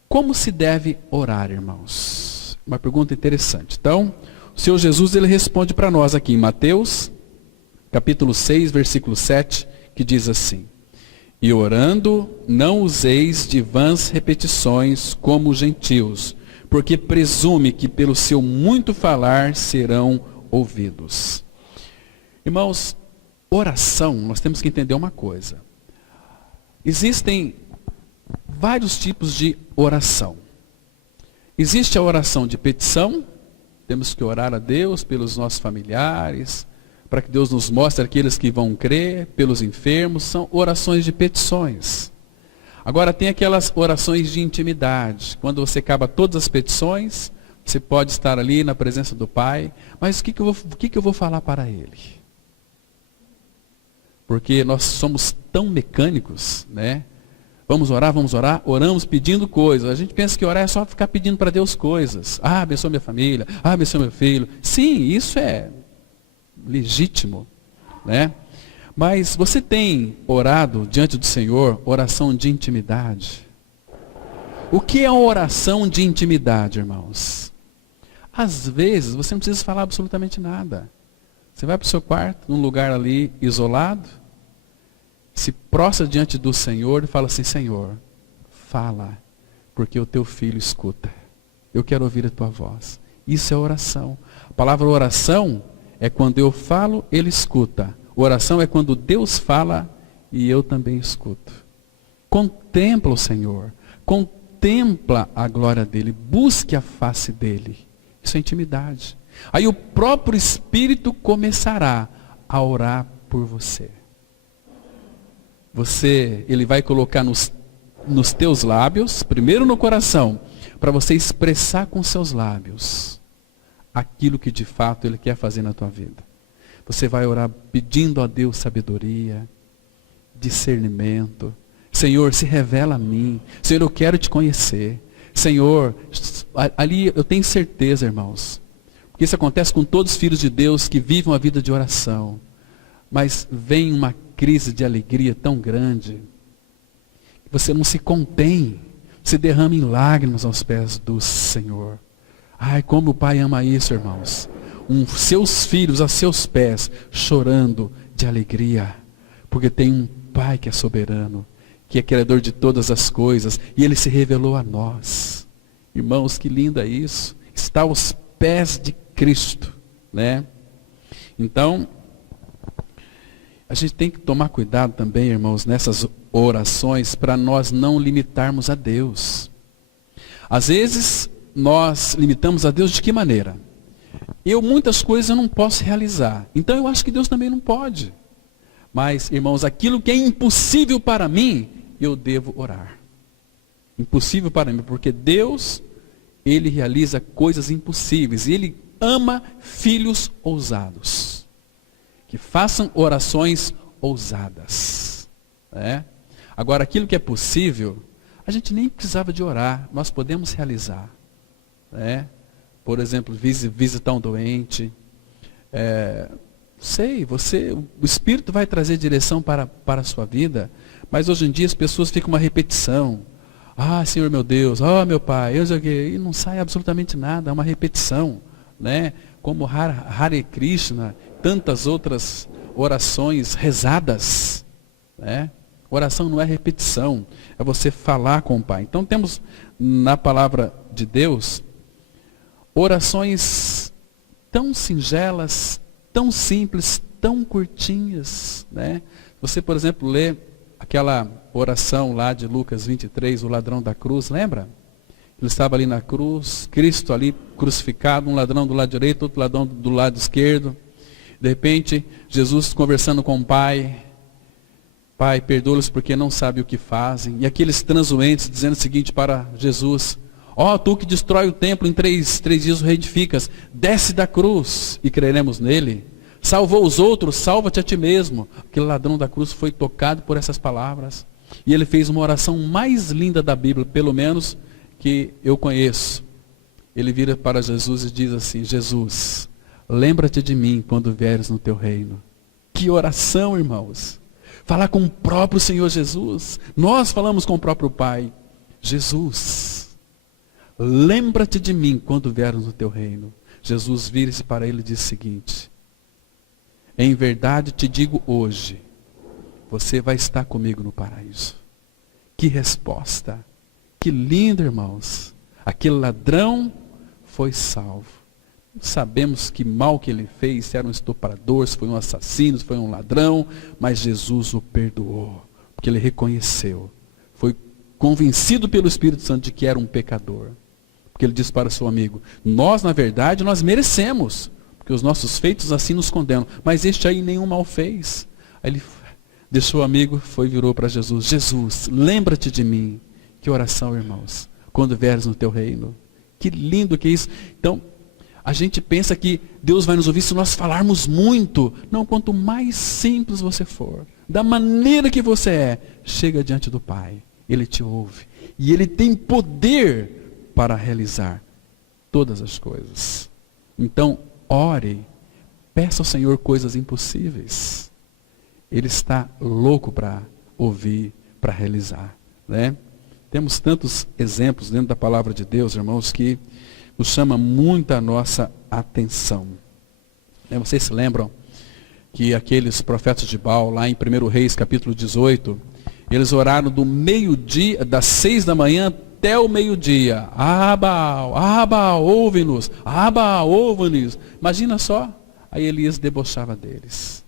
Como se deve orar, irmãos? Uma pergunta interessante. Então, o Senhor Jesus, ele responde para nós aqui em Mateus, capítulo 6, versículo 7, que diz assim: E orando, não useis de vãs repetições como os gentios, porque presume que pelo seu muito falar serão ouvidos. Irmãos, oração, nós temos que entender uma coisa. Existem vários tipos de oração. Existe a oração de petição, temos que orar a Deus pelos nossos familiares, para que Deus nos mostre aqueles que vão crer, pelos enfermos, são orações de petições. Agora tem aquelas orações de intimidade, quando você acaba todas as petições, você pode estar ali na presença do Pai, mas o que eu vou falar para Ele? Porque nós somos tão mecânicos, né? Vamos orar, oramos pedindo coisas. A gente pensa que orar é só ficar pedindo para Deus coisas. Ah, abençoa minha família, abençoa meu filho. Sim, isso é legítimo, né? Mas você tem orado diante do Senhor, oração de intimidade? O que é uma oração de intimidade, irmãos? Às vezes, você não precisa falar absolutamente nada. Você vai para o seu quarto, num lugar ali isolado, se prostra diante do Senhor e fala assim: Senhor, fala, porque o teu filho escuta. Eu quero ouvir a tua voz. Isso é oração. A palavra oração é quando eu falo, ele escuta. Oração é quando Deus fala e eu também escuto. Contempla o Senhor. Contempla a glória dele. Busque a face dele. Isso é intimidade. Aí o próprio Espírito começará a orar por você. Ele vai colocar nos teus lábios, primeiro no coração, para você expressar com seus lábios aquilo que de fato Ele quer fazer na tua vida. Você vai orar pedindo a Deus sabedoria, discernimento. Senhor, se revela a mim. Senhor, eu quero te conhecer. Senhor, ali eu tenho certeza, irmãos, porque isso acontece com todos os filhos de Deus que vivem uma vida de oração. Mas vem uma crise de alegria tão grande, que você não se contém, se derrama em lágrimas aos pés do Senhor. Ai, como o Pai ama isso, irmãos. Seus filhos a seus pés, chorando de alegria, porque tem um Pai que é soberano, que é criador de todas as coisas, e Ele se revelou a nós. Irmãos, que lindo é isso. Está aos pés de Cristo, né? Então, a gente tem que tomar cuidado também, irmãos, nessas orações, para nós não limitarmos a Deus. Às vezes, nós limitamos a Deus de que maneira? Muitas coisas eu não posso realizar. Então eu acho que Deus também não pode. Mas, irmãos, aquilo que é impossível para mim, eu devo orar. Impossível para mim, porque Deus, Ele realiza coisas impossíveis. E Ele ama filhos ousados. Que façam orações ousadas. Né? Agora, aquilo que é possível, a gente nem precisava de orar. Nós podemos realizar. Né? Por exemplo, visitar um doente. O Espírito vai trazer direção para a sua vida, mas hoje em dia as pessoas ficam uma repetição. Ah, Senhor meu Deus, meu Pai, e não sai absolutamente nada, é uma repetição, né? Como Hare Krishna, tantas outras orações rezadas, né? Oração não é repetição, é você falar com o Pai. Então temos na palavra de Deus orações tão singelas, tão simples, tão curtinhas, né? Você, por exemplo, lê aquela oração lá de Lucas 23, o ladrão da cruz, lembra? Ele estava ali na cruz, Cristo ali crucificado, um ladrão do lado direito, outro ladrão do lado esquerdo. De repente, Jesus conversando com o Pai, Pai, perdoa-los porque não sabem o que fazem. E aqueles transuentes dizendo o seguinte para Jesus: tu que destrói o templo, em três dias o reedificas, desce da cruz e creremos nele. Salvou os outros, salva-te a ti mesmo. Aquele ladrão da cruz foi tocado por essas palavras. E ele fez uma oração mais linda da Bíblia, pelo menos que eu conheço. Ele vira para Jesus e diz assim: Jesus, lembra-te de mim quando vieres no teu reino. Que oração, irmãos. Falar com o próprio Senhor Jesus. Nós falamos com o próprio Pai. Jesus, lembra-te de mim quando vieres no teu reino. Jesus vira-se para ele e diz o seguinte: em verdade te digo hoje, você vai estar comigo no paraíso. Que resposta! Que lindo, irmãos. Aquele ladrão foi salvo. Sabemos que mal que ele fez, se era um estuprador, se foi um assassino, se foi um ladrão, mas Jesus o perdoou, porque ele reconheceu. Foi convencido pelo Espírito Santo de que era um pecador. Porque ele disse para seu amigo: nós, na verdade, nós merecemos, porque os nossos feitos assim nos condenam, mas este aí nenhum mal fez. Aí ele deixou o amigo, virou para Jesus: Jesus, lembra-te de mim. Que oração, irmãos, quando vieres no teu reino. Que lindo que é isso. Então, a gente pensa que Deus vai nos ouvir se nós falarmos muito. Não, quanto mais simples você for, da maneira que você é, chega diante do Pai. Ele te ouve. E Ele tem poder para realizar todas as coisas. Então, ore, peça ao Senhor coisas impossíveis. Ele está louco para ouvir, para realizar, né? Temos tantos exemplos dentro da palavra de Deus, irmãos, que nos chama muito a nossa atenção. Vocês se lembram que aqueles profetas de Baal, lá em 1 Reis, capítulo 18, eles oraram do meio-dia, das 6 da manhã até o meio-dia. Baal, ouve-nos. Baal, ouve-nos. Imagina só. Aí Elias debochava deles.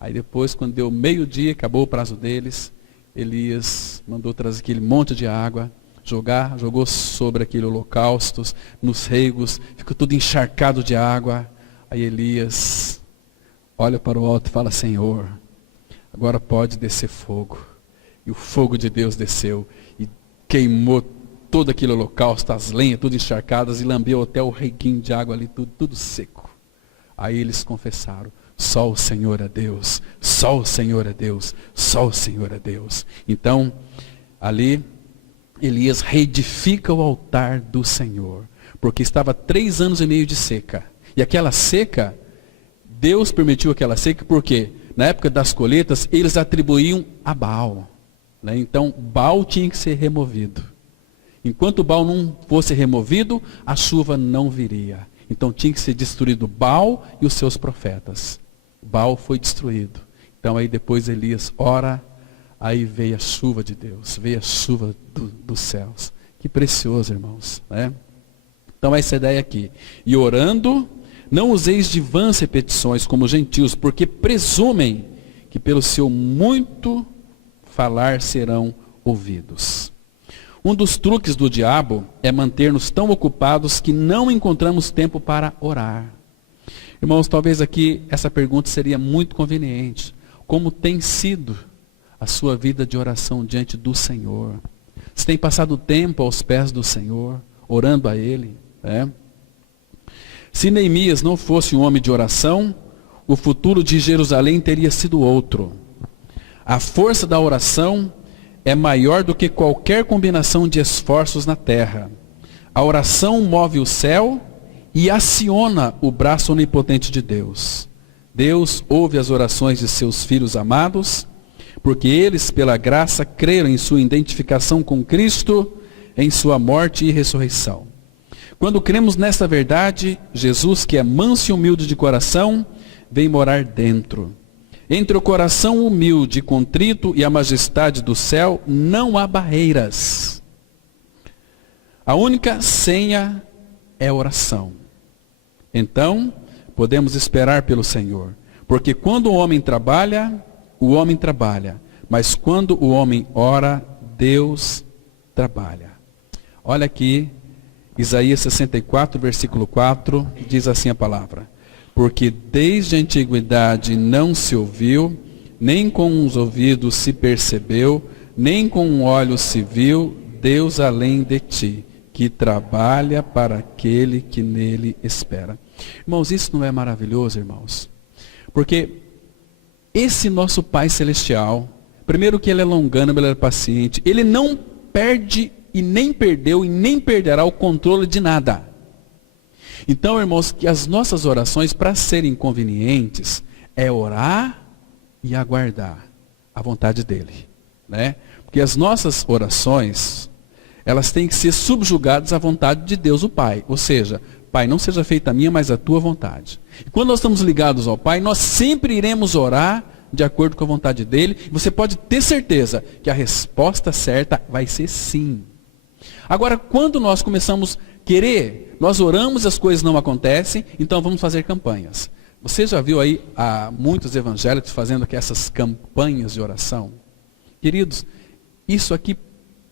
Aí depois, quando deu meio-dia, acabou o prazo deles, Elias mandou trazer aquele monte de água, jogou sobre aquele holocausto, nos reigos, ficou tudo encharcado de água. Aí Elias olha para o alto e fala: Senhor, agora pode descer fogo. E o fogo de Deus desceu e queimou todo aquele holocausto, as lenhas tudo encharcadas, e lambeu até o reguinho de água ali, tudo seco. Aí eles confessaram: só o Senhor é Deus, só o Senhor é Deus, só o Senhor é Deus. Então, ali, Elias reedifica o altar do Senhor, porque estava 3 anos e meio de seca. E aquela seca, Deus permitiu aquela seca porque, na época das colheitas, eles atribuíam a Baal. Né? Então, Baal tinha que ser removido. Enquanto Baal não fosse removido, a chuva não viria. Então, tinha que ser destruído Baal e os seus profetas. Baal foi destruído. Então aí depois Elias ora, aí veio a chuva de Deus, veio a chuva dos céus. Que precioso, irmãos. Né? Então essa ideia aqui. E orando, não useis de vãs repetições como gentios, porque presumem que pelo seu muito falar serão ouvidos. Um dos truques do diabo é manter-nos tão ocupados que não encontramos tempo para orar. Irmãos, talvez aqui essa pergunta seria muito conveniente. como tem sido a sua vida de oração diante do Senhor. Você tem passado tempo aos pés do Senhor, orando a Ele. Se Neemias não fosse um homem de oração, o futuro de Jerusalém teria sido outro. A força da oração é maior do que qualquer combinação de esforços na terra. A oração move o céu e aciona o braço onipotente de Deus. Deus ouve as orações de seus filhos amados, porque eles, pela graça, creram em sua identificação com Cristo, em sua morte e ressurreição. Quando cremos nesta verdade, Jesus, que é manso e humilde de coração, vem morar dentro. Entre o coração humilde e contrito e a majestade do céu, não há barreiras. A única senha é a oração. Então, podemos esperar pelo Senhor. Porque quando o homem trabalha, mas quando o homem ora, Deus trabalha. Olha aqui, Isaías 64, versículo 4, diz assim a palavra: porque desde a antiguidade não se ouviu, nem com os ouvidos se percebeu, nem com o olho se viu, Deus além de ti, que trabalha para aquele que nele espera. Irmãos, isso não é maravilhoso, irmãos? Porque esse nosso Pai Celestial, primeiro que Ele é longânimo, Ele é paciente, Ele não perde e nem perdeu e nem perderá o controle de nada. Então, irmãos, que as nossas orações, para serem convenientes, é orar e aguardar a vontade dEle. Porque as nossas orações, elas têm que ser subjugadas à vontade de Deus o Pai. Ou seja, Pai, não seja feita a minha, mas a tua vontade. E quando nós estamos ligados ao Pai, nós sempre iremos orar de acordo com a vontade dEle. E você pode ter certeza que a resposta certa vai ser sim. Agora, quando nós começamos a querer, nós oramos e as coisas não acontecem, então vamos fazer campanhas. Você já viu aí muitos evangélicos fazendo essas campanhas de oração? Queridos, isso aqui,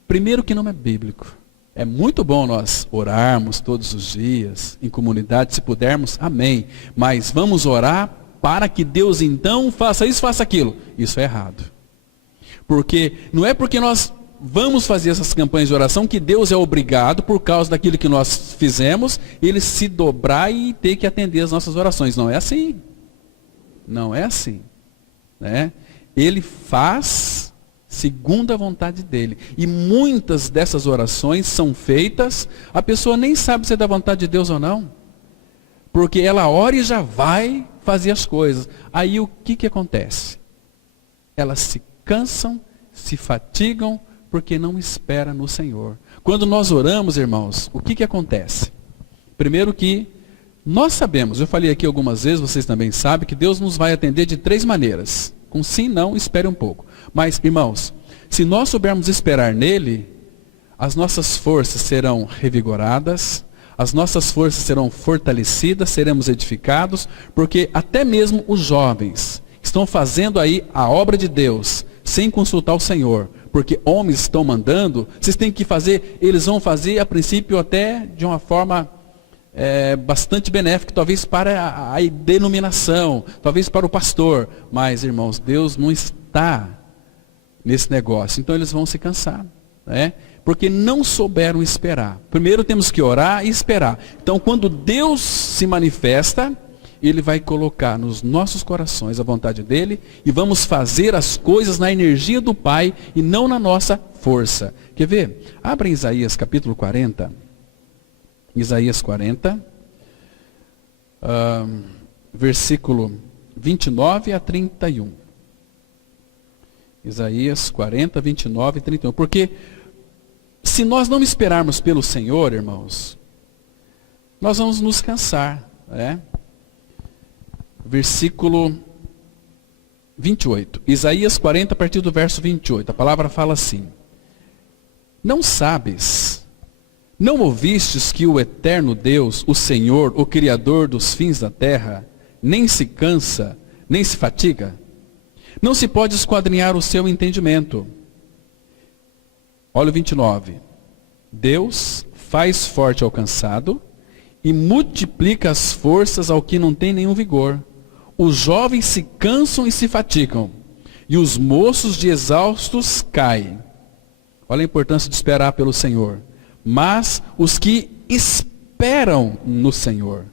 primeiro que não é bíblico. É muito bom nós orarmos todos os dias, em comunidade, se pudermos, amém. Mas vamos orar para que Deus então faça isso, faça aquilo. Isso é errado. Porque não é porque nós vamos fazer essas campanhas de oração que Deus é obrigado, por causa daquilo que nós fizemos, Ele se dobrar e ter que atender as nossas orações. Não é assim. Não é assim. Ele faz segundo a vontade dEle. E muitas dessas orações são feitas, a pessoa nem sabe se é da vontade de Deus ou não. Porque ela ora e já vai fazer as coisas. Aí o que acontece? Elas se cansam, se fatigam, porque não espera no Senhor. Quando nós oramos, irmãos, o que acontece? Primeiro que nós sabemos, eu falei aqui algumas vezes, vocês também sabem, que Deus nos vai atender de 3 maneiras. Com sim, não, espere um pouco. Mas, irmãos, se nós soubermos esperar nele, as nossas forças serão revigoradas, as nossas forças serão fortalecidas, seremos edificados, porque até mesmo os jovens que estão fazendo aí a obra de Deus, sem consultar o Senhor, porque homens estão mandando, vocês têm que fazer, eles vão fazer a princípio até de uma forma bastante benéfica, talvez para a denominação, talvez para o pastor, mas irmãos, Deus não está nesse negócio, então eles vão se cansar, porque não souberam esperar. Primeiro temos que orar e esperar. Então quando Deus se manifesta, Ele vai colocar nos nossos corações a vontade dEle e vamos fazer as coisas na energia do Pai e não na nossa força. Quer ver? Abra em Isaías capítulo 40. Isaías 40, versículo 29 a 31. Isaías 40, 29 e 31. Porque se nós não esperarmos pelo Senhor, irmãos, nós vamos nos cansar, Versículo 28. Isaías 40, a partir do verso 28. A palavra fala assim: não sabes, não ouvistes que o eterno Deus, o Senhor, o Criador dos fins da terra, nem se cansa, nem se fatiga? Não se pode esquadrinhar o seu entendimento. Olha o 29. Deus faz forte ao cansado e multiplica as forças ao que não tem nenhum vigor. Os jovens se cansam e se fatigam, e os moços de exaustos caem. Olha a importância de esperar pelo Senhor. Mas os que esperam no Senhor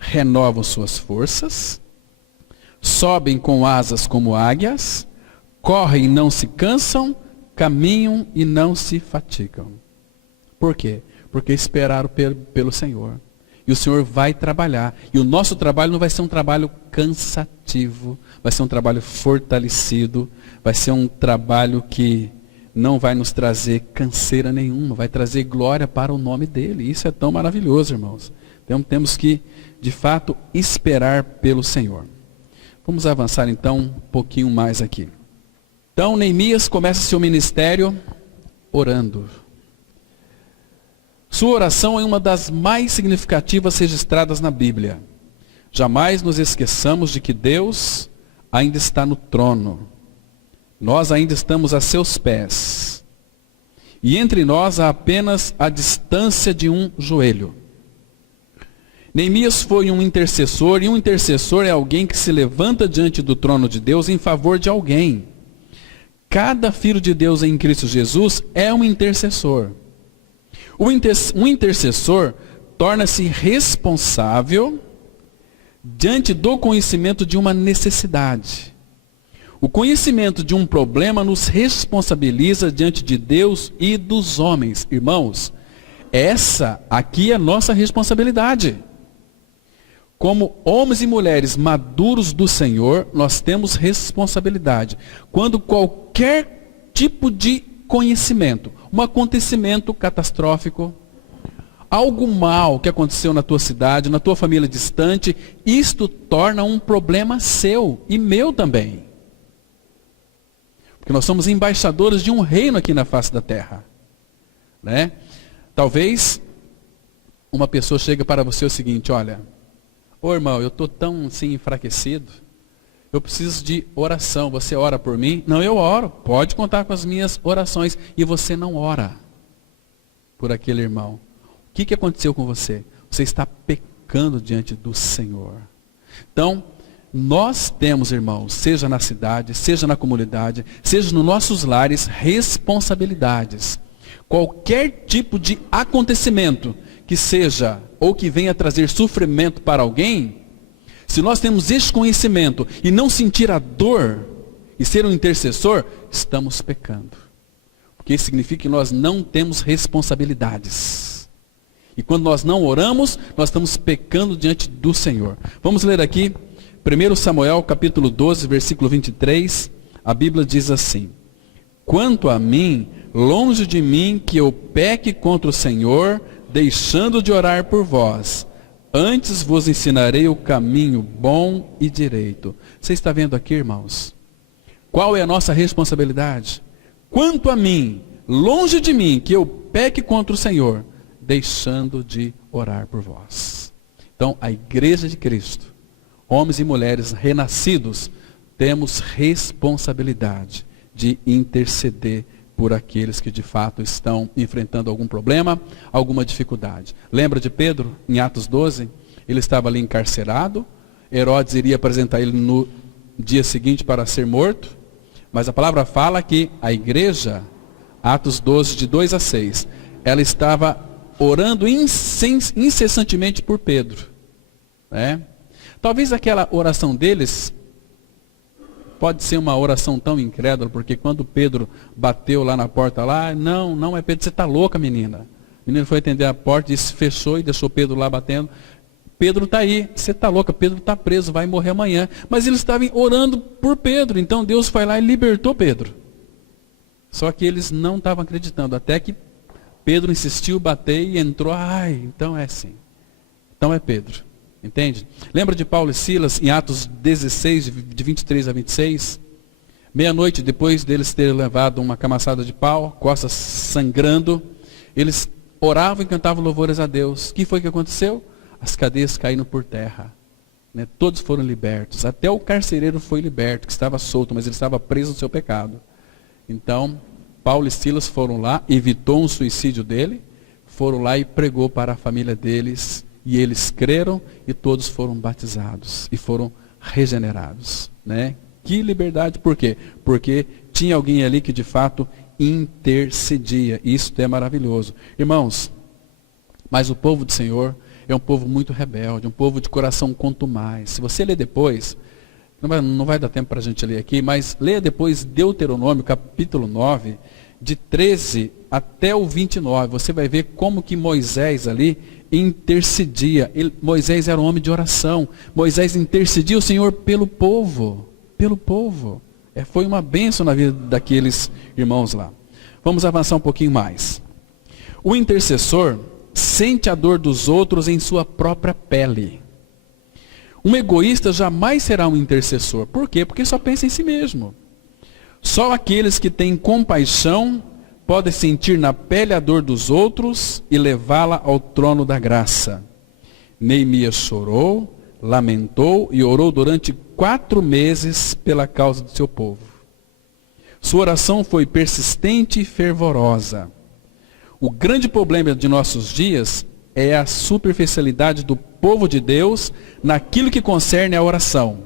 renovam suas forças, sobem com asas como águias, correm e não se cansam, caminham e não se fatigam. Por quê? Porque esperaram pelo Senhor. E o Senhor vai trabalhar. E o nosso trabalho não vai ser um trabalho cansativo, vai ser um trabalho fortalecido, vai ser um trabalho que não vai nos trazer canseira nenhuma, vai trazer glória para o nome dEle. Isso é tão maravilhoso, irmãos. Então temos que, de fato, esperar pelo Senhor. Vamos avançar então um pouquinho mais aqui. Então Neemias começa seu ministério orando. Sua oração é uma das mais significativas registradas na Bíblia. Jamais nos esqueçamos de que Deus ainda está no trono. Nós ainda estamos a seus pés. E entre nós há apenas a distância de um joelho. Neemias foi um intercessor, e um intercessor é alguém que se levanta diante do trono de Deus em favor de alguém. Cada filho de Deus em Cristo Jesus é um intercessor. Um intercessor torna-se responsável diante do conhecimento de uma necessidade. O conhecimento de um problema nos responsabiliza diante de Deus e dos homens. Irmãos, essa aqui é a nossa responsabilidade. Como homens e mulheres maduros do Senhor, nós temos responsabilidade. Quando qualquer tipo de conhecimento, um acontecimento catastrófico, algo mal que aconteceu na tua cidade, na tua família distante, isto torna um problema seu e meu também. Porque nós somos embaixadores de um reino aqui na face da terra. Né? Talvez uma pessoa chegue para você o seguinte: olha, ô irmão, eu estou tão assim enfraquecido, eu preciso de oração, você ora por mim? Não, eu oro, pode contar com as minhas orações. E você não ora por aquele irmão. O que aconteceu com você? Você está pecando diante do Senhor. Então, nós temos, irmãos, seja na cidade, seja na comunidade, seja nos nossos lares, responsabilidades. Qualquer tipo de acontecimento que seja ou que venha trazer sofrimento para alguém, se nós temos esse conhecimento e não sentir a dor e ser um intercessor, estamos pecando. Porque isso significa que nós não temos responsabilidades. E quando nós não oramos, nós estamos pecando diante do Senhor. Vamos ler aqui 1 Samuel capítulo 12, versículo 23. A Bíblia diz assim: quanto a mim, longe de mim que eu peque contra o Senhor, deixando de orar por vós. Antes vos ensinarei o caminho bom e direito. Você está vendo aqui, irmãos? Qual é a nossa responsabilidade? Quanto a mim, longe de mim, que eu peque contra o Senhor, deixando de orar por vós. Então, a igreja de Cristo, homens e mulheres renascidos, temos responsabilidade de interceder por aqueles que de fato estão enfrentando algum problema, alguma dificuldade. Lembra de Pedro, em Atos 12? Ele estava ali encarcerado, Herodes iria apresentar ele no dia seguinte para ser morto, mas a palavra fala que a igreja, Atos 12, de 2 a 6, ela estava orando incessantemente por Pedro. Né? Talvez aquela oração deles pode ser uma oração tão incrédula, porque quando Pedro bateu lá na porta, não é Pedro, você está louca, menina. A menina foi atender a porta, disse, fechou e deixou Pedro lá batendo. Pedro está aí, você está louca, Pedro está preso, vai morrer amanhã. Mas eles estavam orando por Pedro, então Deus foi lá e libertou Pedro. Só que eles não estavam acreditando, até que Pedro insistiu, bateu e entrou, então é assim. Então é Pedro. Entende? Lembra de Paulo e Silas em Atos 16, de 23 a 26? Meia-noite, depois deles terem levado uma camaçada de pau, costas sangrando, eles oravam e cantavam louvores a Deus. O que foi que aconteceu? As cadeias caíram por terra. Né? Todos foram libertos. Até o carcereiro foi liberto, que estava solto, mas ele estava preso no seu pecado. Então, Paulo e Silas foram lá, evitou um suicídio dele, foram lá e pregou para a família deles. E eles creram e todos foram batizados e foram regenerados. Né? Que liberdade, por quê? Porque tinha alguém ali que de fato intercedia. Isso é maravilhoso. Irmãos, mas o povo do Senhor é um povo muito rebelde, um povo de coração contumaz. Se você ler depois, não vai dar tempo para a gente ler aqui, mas leia depois Deuteronômio, capítulo 9, de 13 até o 29. Você vai ver como que Moisés ali intercedia. Moisés era um homem de oração. Moisés intercedia o Senhor pelo povo. Pelo povo. Foi uma bênção na vida daqueles irmãos lá. Vamos avançar um pouquinho mais. O intercessor sente a dor dos outros em sua própria pele. Um egoísta jamais será um intercessor. Por quê? Porque só pensa em si mesmo. Só aqueles que têm compaixão podem sentir na pele a dor dos outros e levá-la ao trono da graça. Neemias chorou, lamentou e orou durante 4 meses pela causa do seu povo. Sua oração foi persistente e fervorosa. O grande problema de nossos dias é a superficialidade do povo de Deus naquilo que concerne a oração.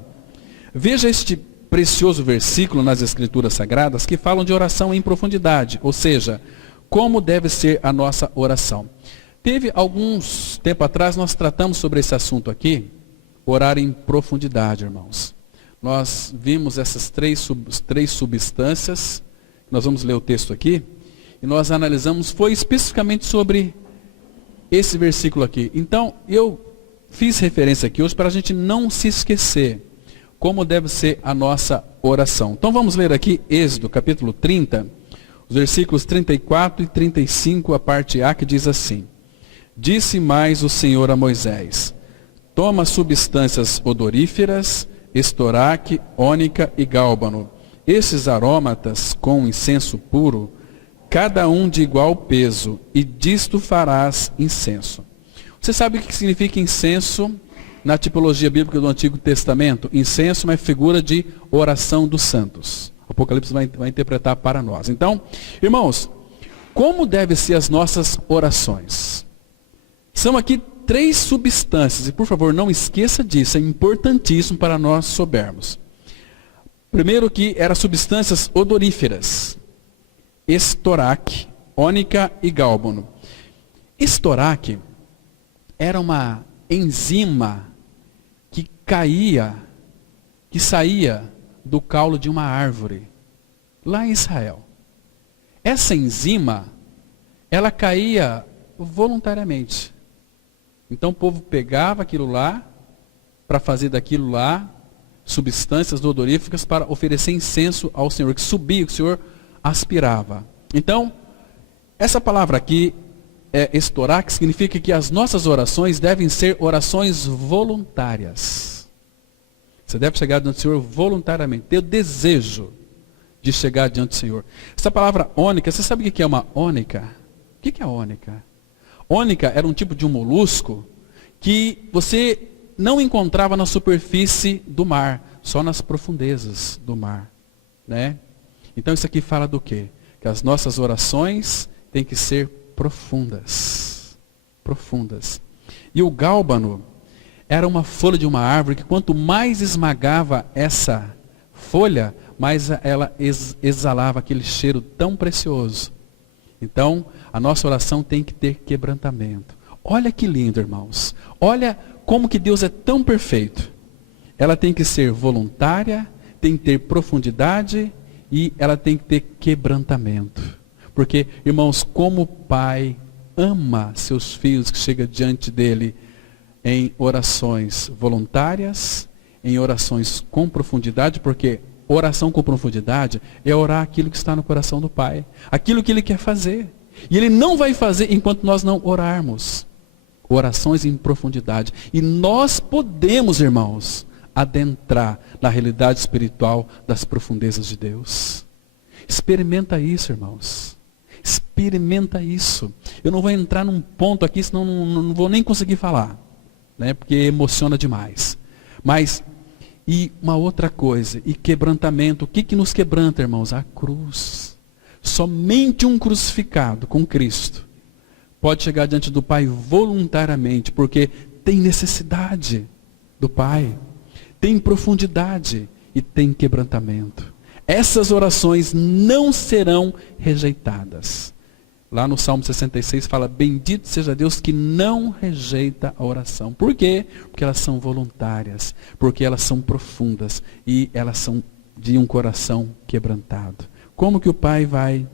Veja este precioso versículo nas Escrituras Sagradas que falam de oração em profundidade, ou seja, como deve ser a nossa oração. Teve alguns tempo atrás, nós tratamos sobre esse assunto aqui, orar em profundidade, irmãos. Nós vimos essas três substâncias, nós vamos ler o texto aqui, e nós analisamos, foi especificamente sobre esse versículo aqui. Então, eu fiz referência aqui hoje para a gente não se esquecer como deve ser a nossa oração. Então vamos ler aqui Êxodo, capítulo 30, os versículos 34 e 35, a parte A, que diz assim: Disse mais o Senhor a Moisés: Toma substâncias odoríferas, estoraque, ônica e gálbano, esses aromatas com incenso puro, cada um de igual peso, e disto farás incenso. Você sabe o que significa incenso na tipologia bíblica do Antigo Testamento? Incenso é uma figura de oração dos santos. O Apocalipse vai interpretar para nós. Então, irmãos, como devem ser as nossas orações? São aqui 3 substâncias, e por favor não esqueça disso, é importantíssimo para nós soubermos. Primeiro que eram substâncias odoríferas. Estoraque, ônica e gálbano. Estoraque era uma enzima que saía do caule de uma árvore, lá em Israel. Essa enzima, ela caía voluntariamente. Então o povo pegava aquilo lá, para fazer daquilo lá, substâncias odoríficas para oferecer incenso ao Senhor, que subia, que o Senhor aspirava. Então, essa palavra aqui, estorar, que significa que as nossas orações devem ser orações voluntárias. Você deve chegar diante do Senhor voluntariamente, ter o desejo de chegar diante do Senhor. Essa palavra ônica, você sabe o que é uma ônica? O que é ônica? Ônica era um tipo de um molusco que você não encontrava na superfície do mar, só nas profundezas do mar, né? Então isso aqui fala do quê? Que as nossas orações têm que ser profundas. Profundas. E o gálbano era uma folha de uma árvore que quanto mais esmagava essa folha, mais ela exalava aquele cheiro tão precioso. Então, a nossa oração tem que ter quebrantamento. Olha que lindo, irmãos. Olha como que Deus é tão perfeito. Ela tem que ser voluntária, tem que ter profundidade e ela tem que ter quebrantamento. Porque, irmãos, como o Pai ama seus filhos que chegam diante dele em orações voluntárias, em orações com profundidade, porque oração com profundidade é orar aquilo que está no coração do Pai, aquilo que Ele quer fazer. E Ele não vai fazer enquanto nós não orarmos. Orações em profundidade. E nós podemos, irmãos, adentrar na realidade espiritual das profundezas de Deus. Experimenta isso, irmãos. Experimenta isso. Eu não vou entrar num ponto aqui, senão não vou nem conseguir falar, né? Porque emociona demais. Mas, e uma outra coisa, e quebrantamento. O que nos quebranta, irmãos? A cruz. Somente um crucificado com Cristo pode chegar diante do Pai voluntariamente, porque tem necessidade do Pai, tem profundidade, e tem quebrantamento. Essas orações não serão rejeitadas. Lá no Salmo 66 fala, bendito seja Deus que não rejeita a oração. Por quê? Porque elas são voluntárias, porque elas são profundas e elas são de um coração quebrantado. Como que o Pai vai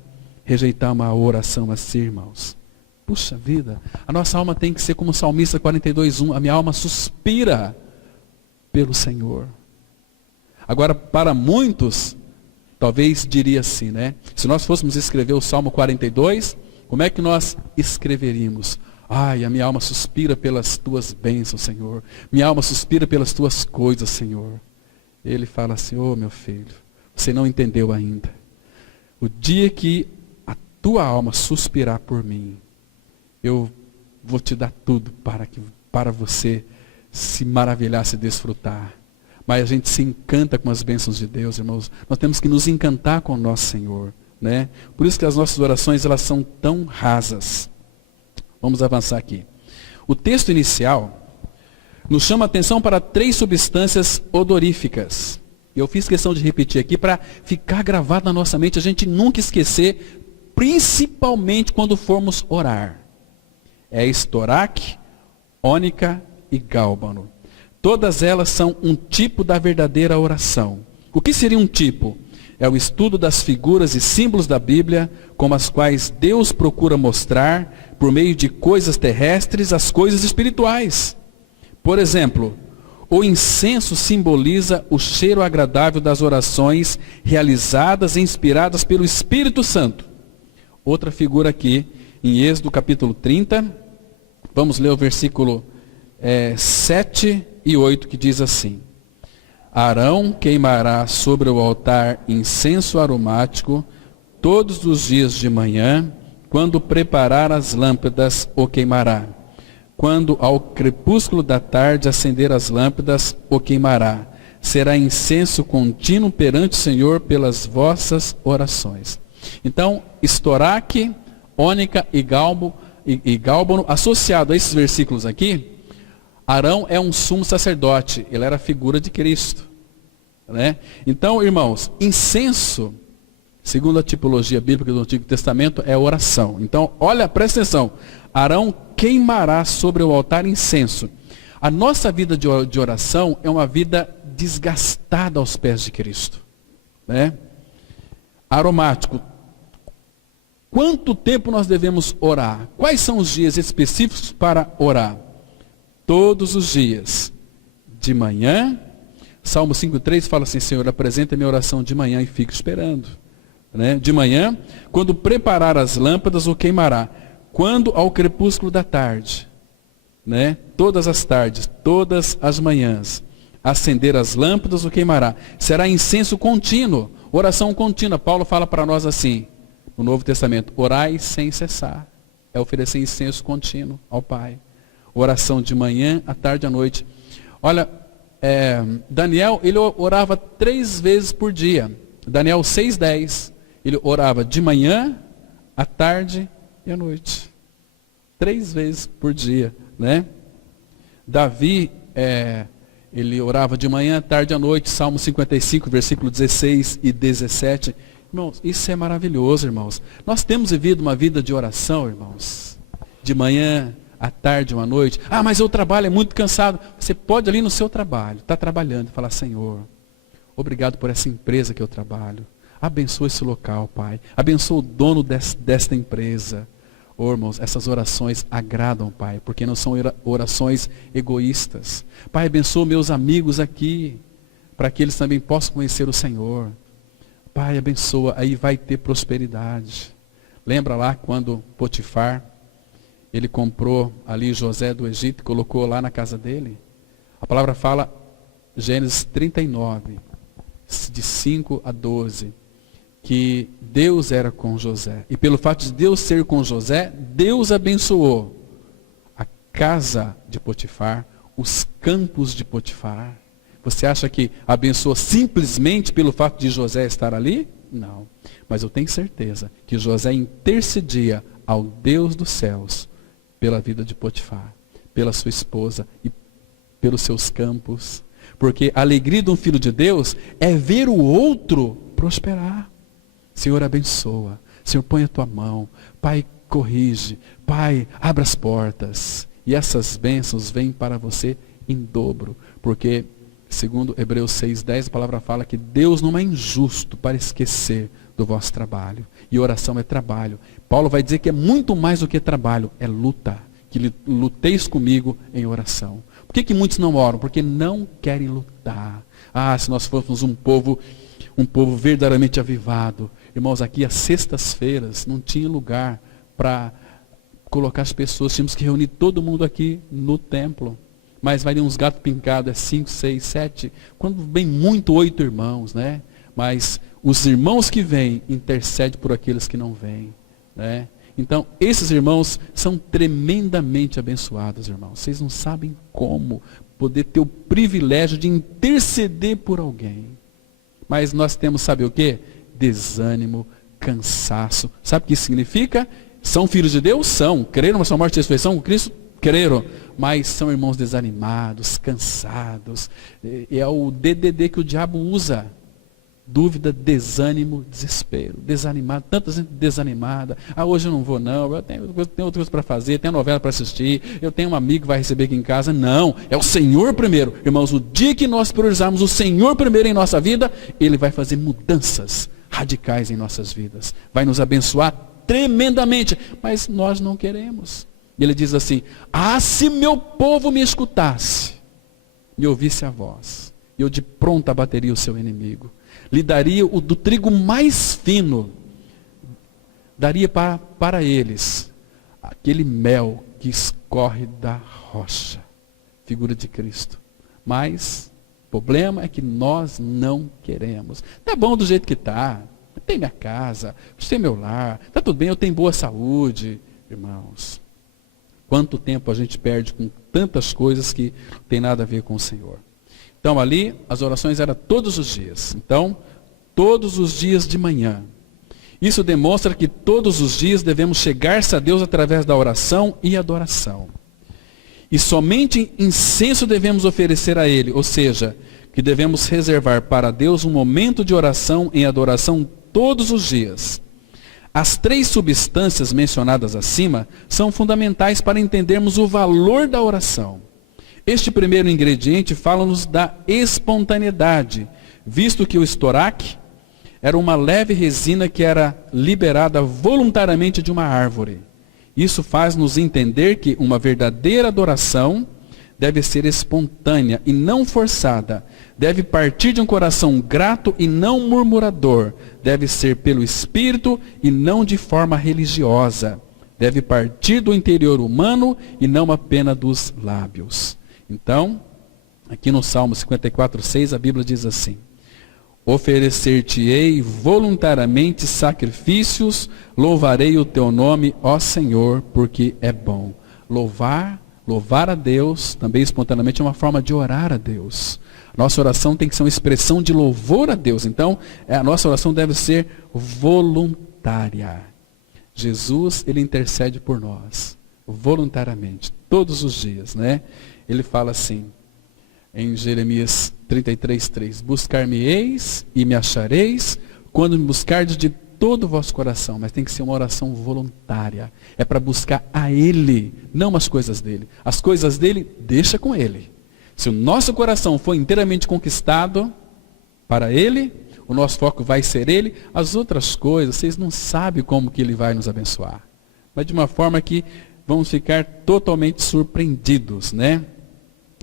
rejeitar uma oração assim, irmãos? Puxa vida, a nossa alma tem que ser como o Salmista 42:1, a minha alma suspira pelo Senhor. Agora, para muitos, talvez diria assim, né? Se nós fôssemos escrever o Salmo 42, como é que nós escreveríamos? Ai, a minha alma suspira pelas tuas bênçãos, Senhor. Minha alma suspira pelas tuas coisas, Senhor. Ele fala assim, ô meu filho, você não entendeu ainda. O dia que a tua alma suspirar por mim, eu vou te dar tudo para você se maravilhar, se desfrutar. Mas a gente se encanta com as bênçãos de Deus, irmãos. Nós temos que nos encantar com o nosso Senhor, né? Por isso que as nossas orações, elas são tão rasas. Vamos avançar aqui. O texto inicial nos chama a atenção para 3 substâncias odoríficas. Eu fiz questão de repetir aqui para ficar gravado na nossa mente, a gente nunca esquecer, principalmente quando formos orar. É estoraque, ônica e gálbano. Todas elas são um tipo da verdadeira oração. O que seria um tipo? É o estudo das figuras e símbolos da Bíblia, com as quais Deus procura mostrar, por meio de coisas terrestres, as coisas espirituais. Por exemplo, o incenso simboliza o cheiro agradável das orações realizadas e inspiradas pelo Espírito Santo. Outra figura aqui, em Êxodo capítulo 30, vamos ler o versículo 7 e 8, que diz assim: Arão queimará sobre o altar incenso aromático todos os dias de manhã, quando preparar as lâmpadas o queimará. Quando ao crepúsculo da tarde acender as lâmpadas, o queimará. Será incenso contínuo perante o Senhor pelas vossas orações. Então, estoraque, ônica e gálbano, associado a esses versículos aqui, Arão é um sumo sacerdote, ele era a figura de Cristo, né? Então, irmãos, incenso, segundo a tipologia bíblica do Antigo Testamento, é oração. Então, olha, presta atenção, Arão queimará sobre o altar incenso. A nossa vida de oração é uma vida desgastada aos pés de Cristo, né? Aromático. Quanto tempo nós devemos orar? Quais são os dias específicos para orar? Todos os dias, de manhã. Salmo 5,3 fala assim, Senhor, apresenta minha oração de manhã e fico esperando, né? De manhã, quando preparar as lâmpadas, o queimará. Quando ao crepúsculo da tarde, né? Todas as tardes, todas as manhãs, acender as lâmpadas, o queimará. Será incenso contínuo, oração contínua. Paulo fala para nós assim, no Novo Testamento, orai sem cessar. É oferecer incenso contínuo ao Pai. Oração de manhã, à tarde e à noite. Olha, Daniel, ele orava 3 vezes por dia. Daniel 6:10. Ele orava de manhã, à tarde e à noite. 3 vezes por dia, né? Davi, ele orava de manhã, à tarde e à noite. Salmo 55, versículo 16 e 17. Irmãos, isso é maravilhoso, irmãos. Nós temos vivido uma vida de oração, irmãos. De manhã, à tarde, à noite. Ah, mas eu trabalho, é muito cansado. Você pode ali no seu trabalho, está trabalhando, e falar, Senhor, obrigado por essa empresa que eu trabalho. Abençoa esse local, Pai. Abençoa o dono desta empresa. Oh, irmãos, essas orações agradam, Pai, porque não são orações egoístas. Pai, abençoa meus amigos aqui, para que eles também possam conhecer o Senhor. Pai, abençoa, aí vai ter prosperidade. Lembra lá quando Potifar, ele comprou ali José do Egito e colocou lá na casa dele? A palavra fala, Gênesis 39, de 5 a 12, que Deus era com José. E pelo fato de Deus ser com José, Deus abençoou a casa de Potifar, os campos de Potifar. Você acha que abençoou simplesmente pelo fato de José estar ali? Não. Mas eu tenho certeza que José intercedia ao Deus dos céus pela vida de Potifar, pela sua esposa e pelos seus campos. Porque a alegria de um filho de Deus é ver o outro prosperar. Senhor, abençoa. Senhor, põe a tua mão. Pai, corrige. Pai, abra as portas. E essas bênçãos vêm para você em dobro. Porque, segundo Hebreus 6:10, a palavra fala que Deus não é injusto para esquecer do vosso trabalho. E oração é trabalho. Paulo vai dizer que é muito mais do que trabalho, é luta. Que luteis comigo em oração. Por que muitos não oram? Porque não querem lutar. Ah, se nós fôssemos um povo verdadeiramente avivado. Irmãos, aqui às sextas-feiras não tinha lugar para colocar as pessoas. Tínhamos que reunir todo mundo aqui no templo. Mas vai ter uns gatos pincados, 5, 6, 7. Quando vem muito, 8 irmãos, né? Mas os irmãos que vêm intercedem por aqueles que não vêm, né? Então, esses irmãos são tremendamente abençoados, irmãos. Vocês não sabem como poder ter o privilégio de interceder por alguém. Mas nós temos, sabe o quê? Desânimo, cansaço. Sabe o que isso significa? São filhos de Deus? São. Creram na sua morte e ressurreição com Cristo? Creram. Mas são irmãos desanimados, cansados. É o DDD que o diabo usa. Dúvida, desânimo, desespero. Desanimado, tanta gente desanimada. Ah, hoje eu não vou não, eu tenho outra coisa para fazer, tenho novela para assistir, eu tenho um amigo que vai receber aqui em casa. Não, é o Senhor primeiro. Irmãos, o dia que nós priorizarmos o Senhor primeiro em nossa vida, Ele vai fazer mudanças radicais em nossas vidas. Vai nos abençoar tremendamente, mas nós não queremos. Ele diz assim: ah, se meu povo me escutasse, me ouvisse a voz, eu de pronto abateria o seu inimigo. Lhe daria o do trigo mais fino, daria para eles aquele mel que escorre da rocha, figura de Cristo. Mas o problema é que nós não queremos. Tá bom do jeito que está, tem minha casa, tem meu lar, está tudo bem, eu tenho boa saúde. Irmãos, quanto tempo a gente perde com tantas coisas que não tem nada a ver com o Senhor. Então ali, as orações eram todos os dias. Então, todos os dias de manhã. Isso demonstra que todos os dias devemos chegar-se a Deus através da oração e adoração. E somente incenso devemos oferecer a Ele, ou seja, que devemos reservar para Deus um momento de oração em adoração todos os dias. As 3 substâncias mencionadas acima são fundamentais para entendermos o valor da oração. Este primeiro ingrediente fala-nos da espontaneidade, visto que o estoraque era uma leve resina que era liberada voluntariamente de uma árvore. Isso faz-nos entender que uma verdadeira adoração deve ser espontânea e não forçada. Deve partir de um coração grato e não murmurador. Deve ser pelo Espírito e não de forma religiosa. Deve partir do interior humano e não apenas dos lábios. Então, aqui no Salmo 54:6, a Bíblia diz assim: oferecer-te-ei voluntariamente sacrifícios, louvarei o teu nome, ó Senhor, porque é bom. Louvar a Deus, também espontaneamente, é uma forma de orar a Deus. Nossa oração tem que ser uma expressão de louvor a Deus. Então, a nossa oração deve ser voluntária. Jesus, Ele intercede por nós, voluntariamente, todos os dias, né? Ele fala assim, em Jeremias 33:3, buscar-me-eis e me achareis, quando me buscardes de todo o vosso coração. Mas tem que ser uma oração voluntária. É para buscar a Ele, não as coisas dele. As coisas dele, deixa com Ele. Se o nosso coração for inteiramente conquistado para Ele, o nosso foco vai ser Ele. As outras coisas, vocês não sabem como que Ele vai nos abençoar. Mas de uma forma que vamos ficar totalmente surpreendidos, né?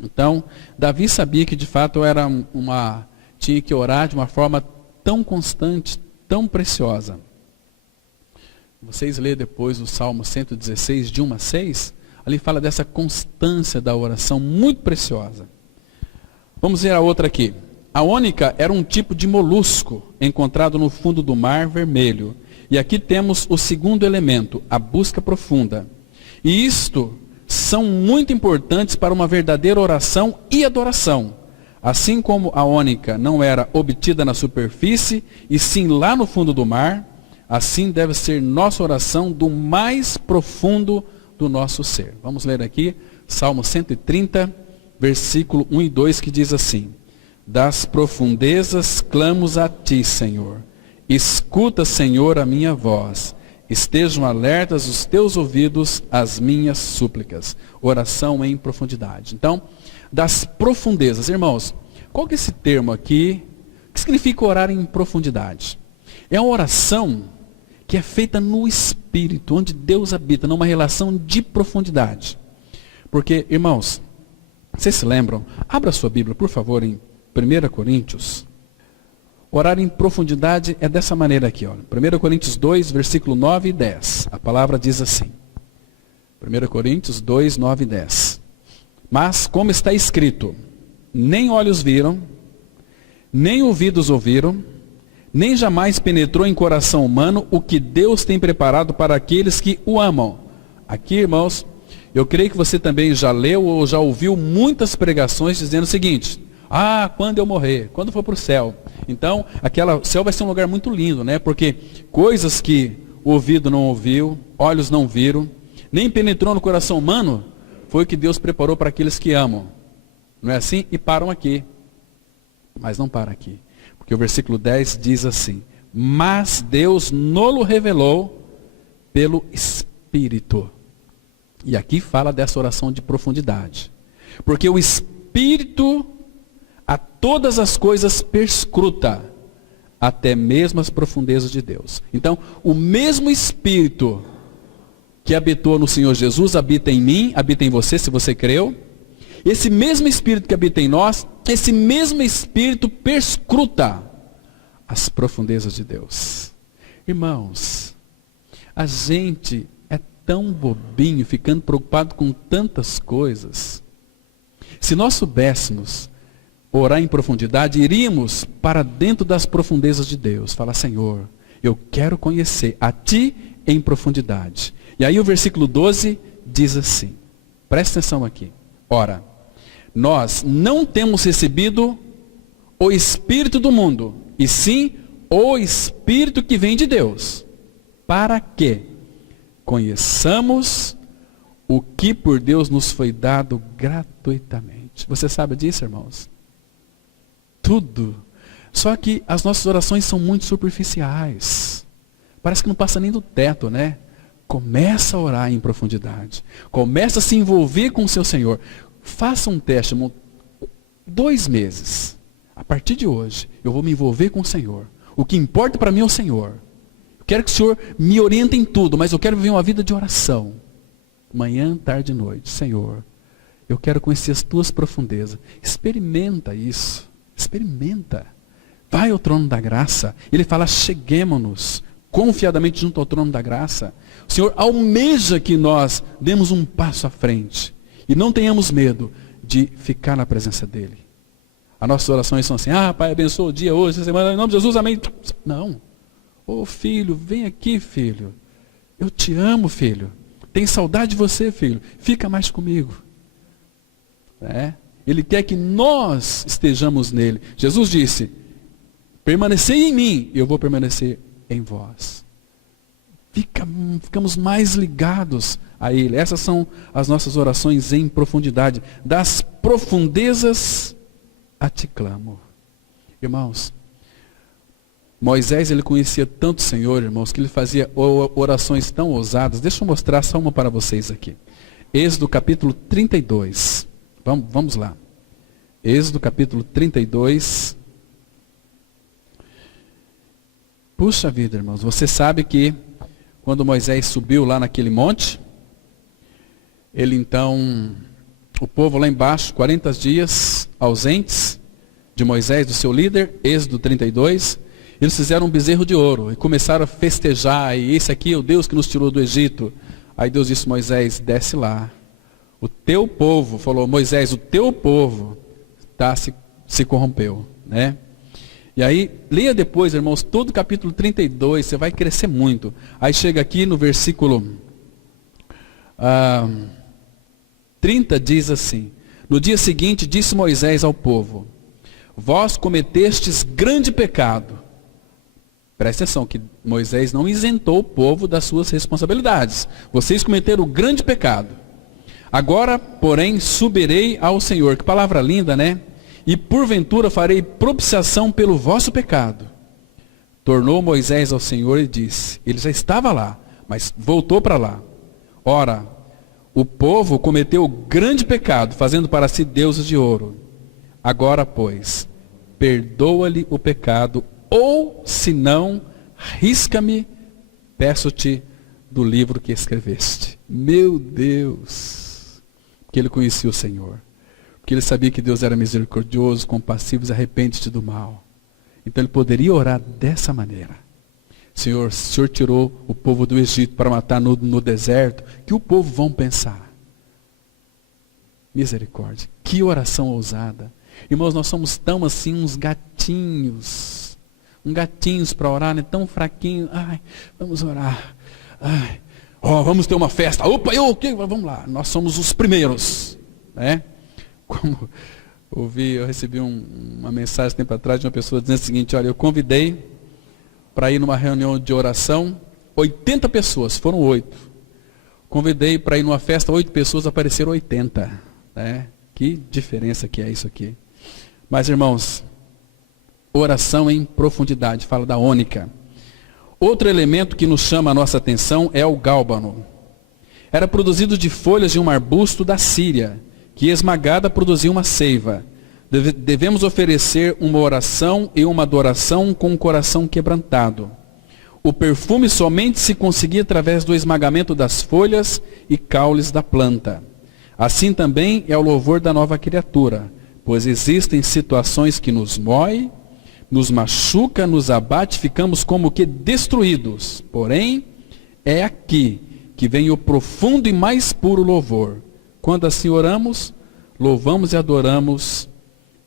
Então, Davi sabia que de fato tinha que orar de uma forma tão constante, tão preciosa. Vocês lêem depois o Salmo 116, de 1 a 6, ali fala dessa constância da oração muito preciosa. Vamos ver a outra aqui. A ônica era um tipo de molusco encontrado no fundo do Mar Vermelho. E aqui temos o segundo elemento, a busca profunda. E isto são muito importantes para uma verdadeira oração e adoração. Assim como a ônica não era obtida na superfície, e sim lá no fundo do mar, assim deve ser nossa oração do mais profundo do nosso ser. Vamos ler aqui, Salmo 130, versículo 1 e 2, que diz assim: Das profundezas clamo a ti, Senhor. Escuta, Senhor, a minha voz. Estejam alertas os teus ouvidos às minhas súplicas. Oração em profundidade. Então, das profundezas. Irmãos, qual que é esse termo aqui? O que significa orar em profundidade? É uma oração que é feita no Espírito, onde Deus habita, numa relação de profundidade. Porque, irmãos, vocês se lembram? Abra sua Bíblia, por favor, em 1 Coríntios. Orar em profundidade é dessa maneira aqui. Ó. 1 Coríntios 2, versículo 9 e 10. A palavra diz assim. 1 Coríntios 2, 9 e 10. Mas, como está escrito, nem olhos viram, nem ouvidos ouviram, nem jamais penetrou em coração humano o que Deus tem preparado para aqueles que o amam. Aqui, irmãos, eu creio que você também já leu ou já ouviu muitas pregações dizendo o seguinte: quando eu morrer, quando for para o céu. Então, o céu vai ser um lugar muito lindo, né? Porque coisas que o ouvido não ouviu, olhos não viram, nem penetrou no coração humano, foi o que Deus preparou para aqueles que amam. Não é assim? E param aqui. Mas não para aqui. Porque o versículo 10 diz assim: mas Deus nolo revelou pelo Espírito. E aqui fala dessa oração de profundidade. Porque o Espírito a todas as coisas perscruta, até mesmo as profundezas de Deus. Então, o mesmo Espírito que habitou no Senhor Jesus, habita em mim, habita em você, se você creu. Esse mesmo Espírito que habita em nós, esse mesmo Espírito perscruta as profundezas de Deus. Irmãos, a gente é tão bobinho, ficando preocupado com tantas coisas. Se nós soubéssemos orar em profundidade, iríamos para dentro das profundezas de Deus. Falar: Senhor, eu quero conhecer a Ti em profundidade. E aí o versículo 12 diz assim, presta atenção aqui. Ora, nós não temos recebido o Espírito do mundo, e sim o Espírito que vem de Deus, para que conheçamos o que por Deus nos foi dado gratuitamente. Você sabe disso, irmãos? Tudo. Só que as nossas orações são muito superficiais. Parece que não passa nem do teto, né? Começa a orar em profundidade. Começa a se envolver com o seu Senhor. Faça um teste, irmão. 2 meses. A partir de hoje, eu vou me envolver com o Senhor. O que importa para mim é o Senhor. Eu quero que o Senhor me oriente em tudo, mas eu quero viver uma vida de oração. Manhã, tarde e noite. Senhor, eu quero conhecer as tuas profundezas. Experimenta isso. Experimenta. Vai ao trono da graça. Ele fala: cheguemo-nos confiadamente junto ao trono da graça. O Senhor almeja que nós demos um passo à frente. E não tenhamos medo de ficar na presença dEle. As nossas orações são assim: Pai, abençoa o dia hoje, essa semana, em nome de Jesus, amém. Não. Filho, vem aqui, filho. Eu te amo, filho. Tenho saudade de você, filho. Fica mais comigo. Ele quer que nós estejamos nele. Jesus disse: permanecei em mim, e eu vou permanecer em vós. Ficamos mais ligados a Ele. Essas são as nossas orações em profundidade. Das profundezas a ti clamo. Irmãos, Moisés, ele conhecia tanto o Senhor, irmãos, que ele fazia orações tão ousadas. Deixa eu mostrar só uma para vocês aqui. Êxodo capítulo 32. Vamos lá. Êxodo capítulo 32. Puxa vida, irmãos. Você sabe que quando Moisés subiu lá naquele monte, ele então, o povo lá embaixo, 40 dias ausentes de Moisés, do seu líder, Êxodo 32, eles fizeram um bezerro de ouro e começaram a festejar, e esse aqui é o Deus que nos tirou do Egito. Aí Deus disse: Moisés, desce lá. O teu povo, falou Moisés, o teu povo se corrompeu, né? E aí, leia depois, irmãos, todo o capítulo 32, você vai crescer muito. Aí chega aqui no versículo 30, diz assim: no dia seguinte disse Moisés ao povo: vós cometestes grande pecado. Presta atenção que Moisés não isentou o povo das suas responsabilidades. Vocês cometeram um grande pecado. Agora, porém, subirei ao Senhor. Que palavra linda, né? e porventura farei propiciação pelo vosso pecado. Tornou Moisés ao Senhor e disse, ele já estava lá, mas voltou para lá. Ora, o povo cometeu grande pecado, fazendo para si deuses de ouro. Agora, pois, perdoa-lhe o pecado, ou, se não, risca-me, peço-te, do livro que escreveste. Meu Deus! Porque ele conhecia o Senhor. Porque ele sabia que Deus era misericordioso, compassivo, e arrepende-te do mal. Então ele poderia orar dessa maneira. Senhor, o Senhor tirou o povo do Egito para matar no deserto. Que o povo vão pensar? Misericórdia. Que oração ousada. Irmãos, nós somos tão assim, uns gatinhos. Gatinhos para orar, né? Tão fraquinhos. Ai, vamos orar. Ai, vamos ter uma festa. Opa, vamos lá. Nós somos os primeiros. Né? Como eu recebi uma mensagem tempo atrás de uma pessoa dizendo o seguinte, olha, eu convidei para ir numa reunião de oração, 80 pessoas, foram 8. Convidei para ir numa festa, 8 pessoas, apareceram 80. Né? Que diferença que é isso aqui. Mas, irmãos, oração em profundidade, fala da ônica. Outro elemento que nos chama a nossa atenção é o gálbano. Era produzido de folhas de um arbusto da Síria, que esmagada produzia uma seiva. Devemos oferecer uma oração e uma adoração com o coração quebrantado. O perfume somente se conseguia através do esmagamento das folhas e caules da planta. Assim também é o louvor da nova criatura, pois existem situações que nos moem, nos machuca, nos abate, ficamos como que destruídos. Porém, é aqui que vem o profundo e mais puro louvor. Quando assim oramos, louvamos e adoramos,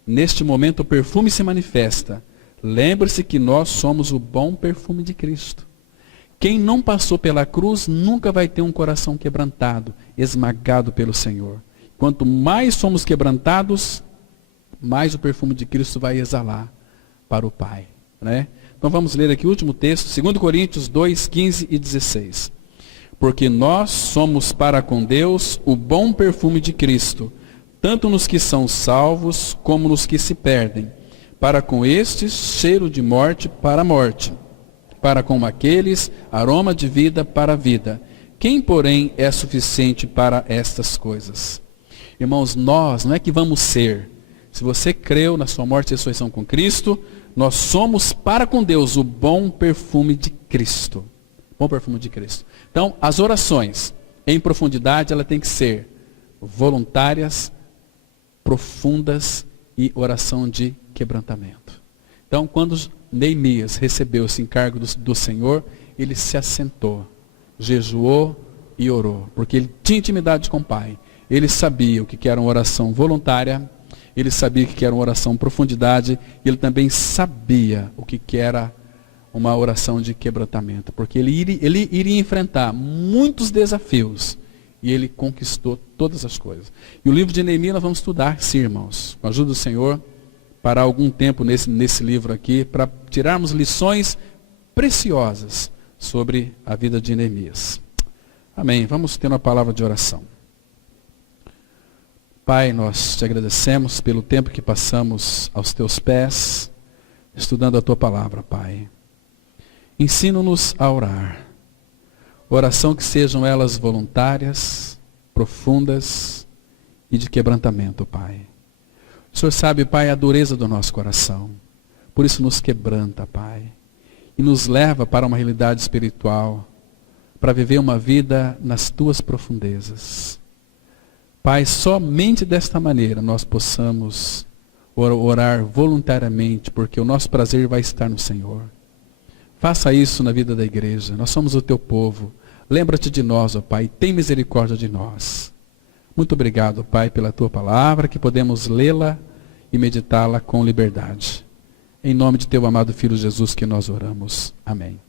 neste momento o perfume se manifesta. Lembre-se que nós somos o bom perfume de Cristo. Quem não passou pela cruz nunca vai ter um coração quebrantado, esmagado pelo Senhor. Quanto mais somos quebrantados, mais o perfume de Cristo vai exalar para o Pai. Né? Então vamos ler aqui o último texto, 2 Coríntios 2, 15 e 16. Porque nós somos para com Deus o bom perfume de Cristo, tanto nos que são salvos como nos que se perdem. Para com estes, cheiro de morte para a morte. Para com aqueles, aroma de vida para a vida. Quem, porém, é suficiente para estas coisas? Irmãos, nós, não é que vamos ser. Se você creu na sua morte e ressurreição com Cristo, nós somos para com Deus o bom perfume de Cristo. Bom perfume de Cristo. Então, as orações em profundidade, ela tem que ser voluntárias, profundas e oração de quebrantamento. Então, quando Neemias recebeu esse encargo do Senhor, ele se assentou, jejuou e orou, porque ele tinha intimidade com o Pai. Ele sabia o que era uma oração voluntária, ele sabia o que era uma oração profundidade, e ele também sabia o que era uma oração de quebrantamento, porque ele iria enfrentar muitos desafios, e ele conquistou todas as coisas. E o livro de Neemias nós vamos estudar, sim, irmãos, com a ajuda do Senhor, parar algum tempo nesse livro aqui, para tirarmos lições preciosas sobre a vida de Neemias. Amém. Vamos ter uma palavra de oração. Pai, nós te agradecemos pelo tempo que passamos aos teus pés, estudando a tua palavra, Pai. Ensina-nos a orar. Oração que sejam elas voluntárias, profundas e de quebrantamento, Pai. O Senhor sabe, Pai, a dureza do nosso coração. Por isso nos quebranta, Pai. E nos leva para uma realidade espiritual, para viver uma vida nas tuas profundezas. Pai, somente desta maneira nós possamos orar voluntariamente, porque o nosso prazer vai estar no Senhor. Faça isso na vida da igreja. Nós somos o teu povo. Lembra-te de nós, ó Pai. Tem misericórdia de nós. Muito obrigado, Pai, pela tua palavra, que podemos lê-la e meditá-la com liberdade. Em nome de teu amado Filho Jesus que nós oramos. Amém.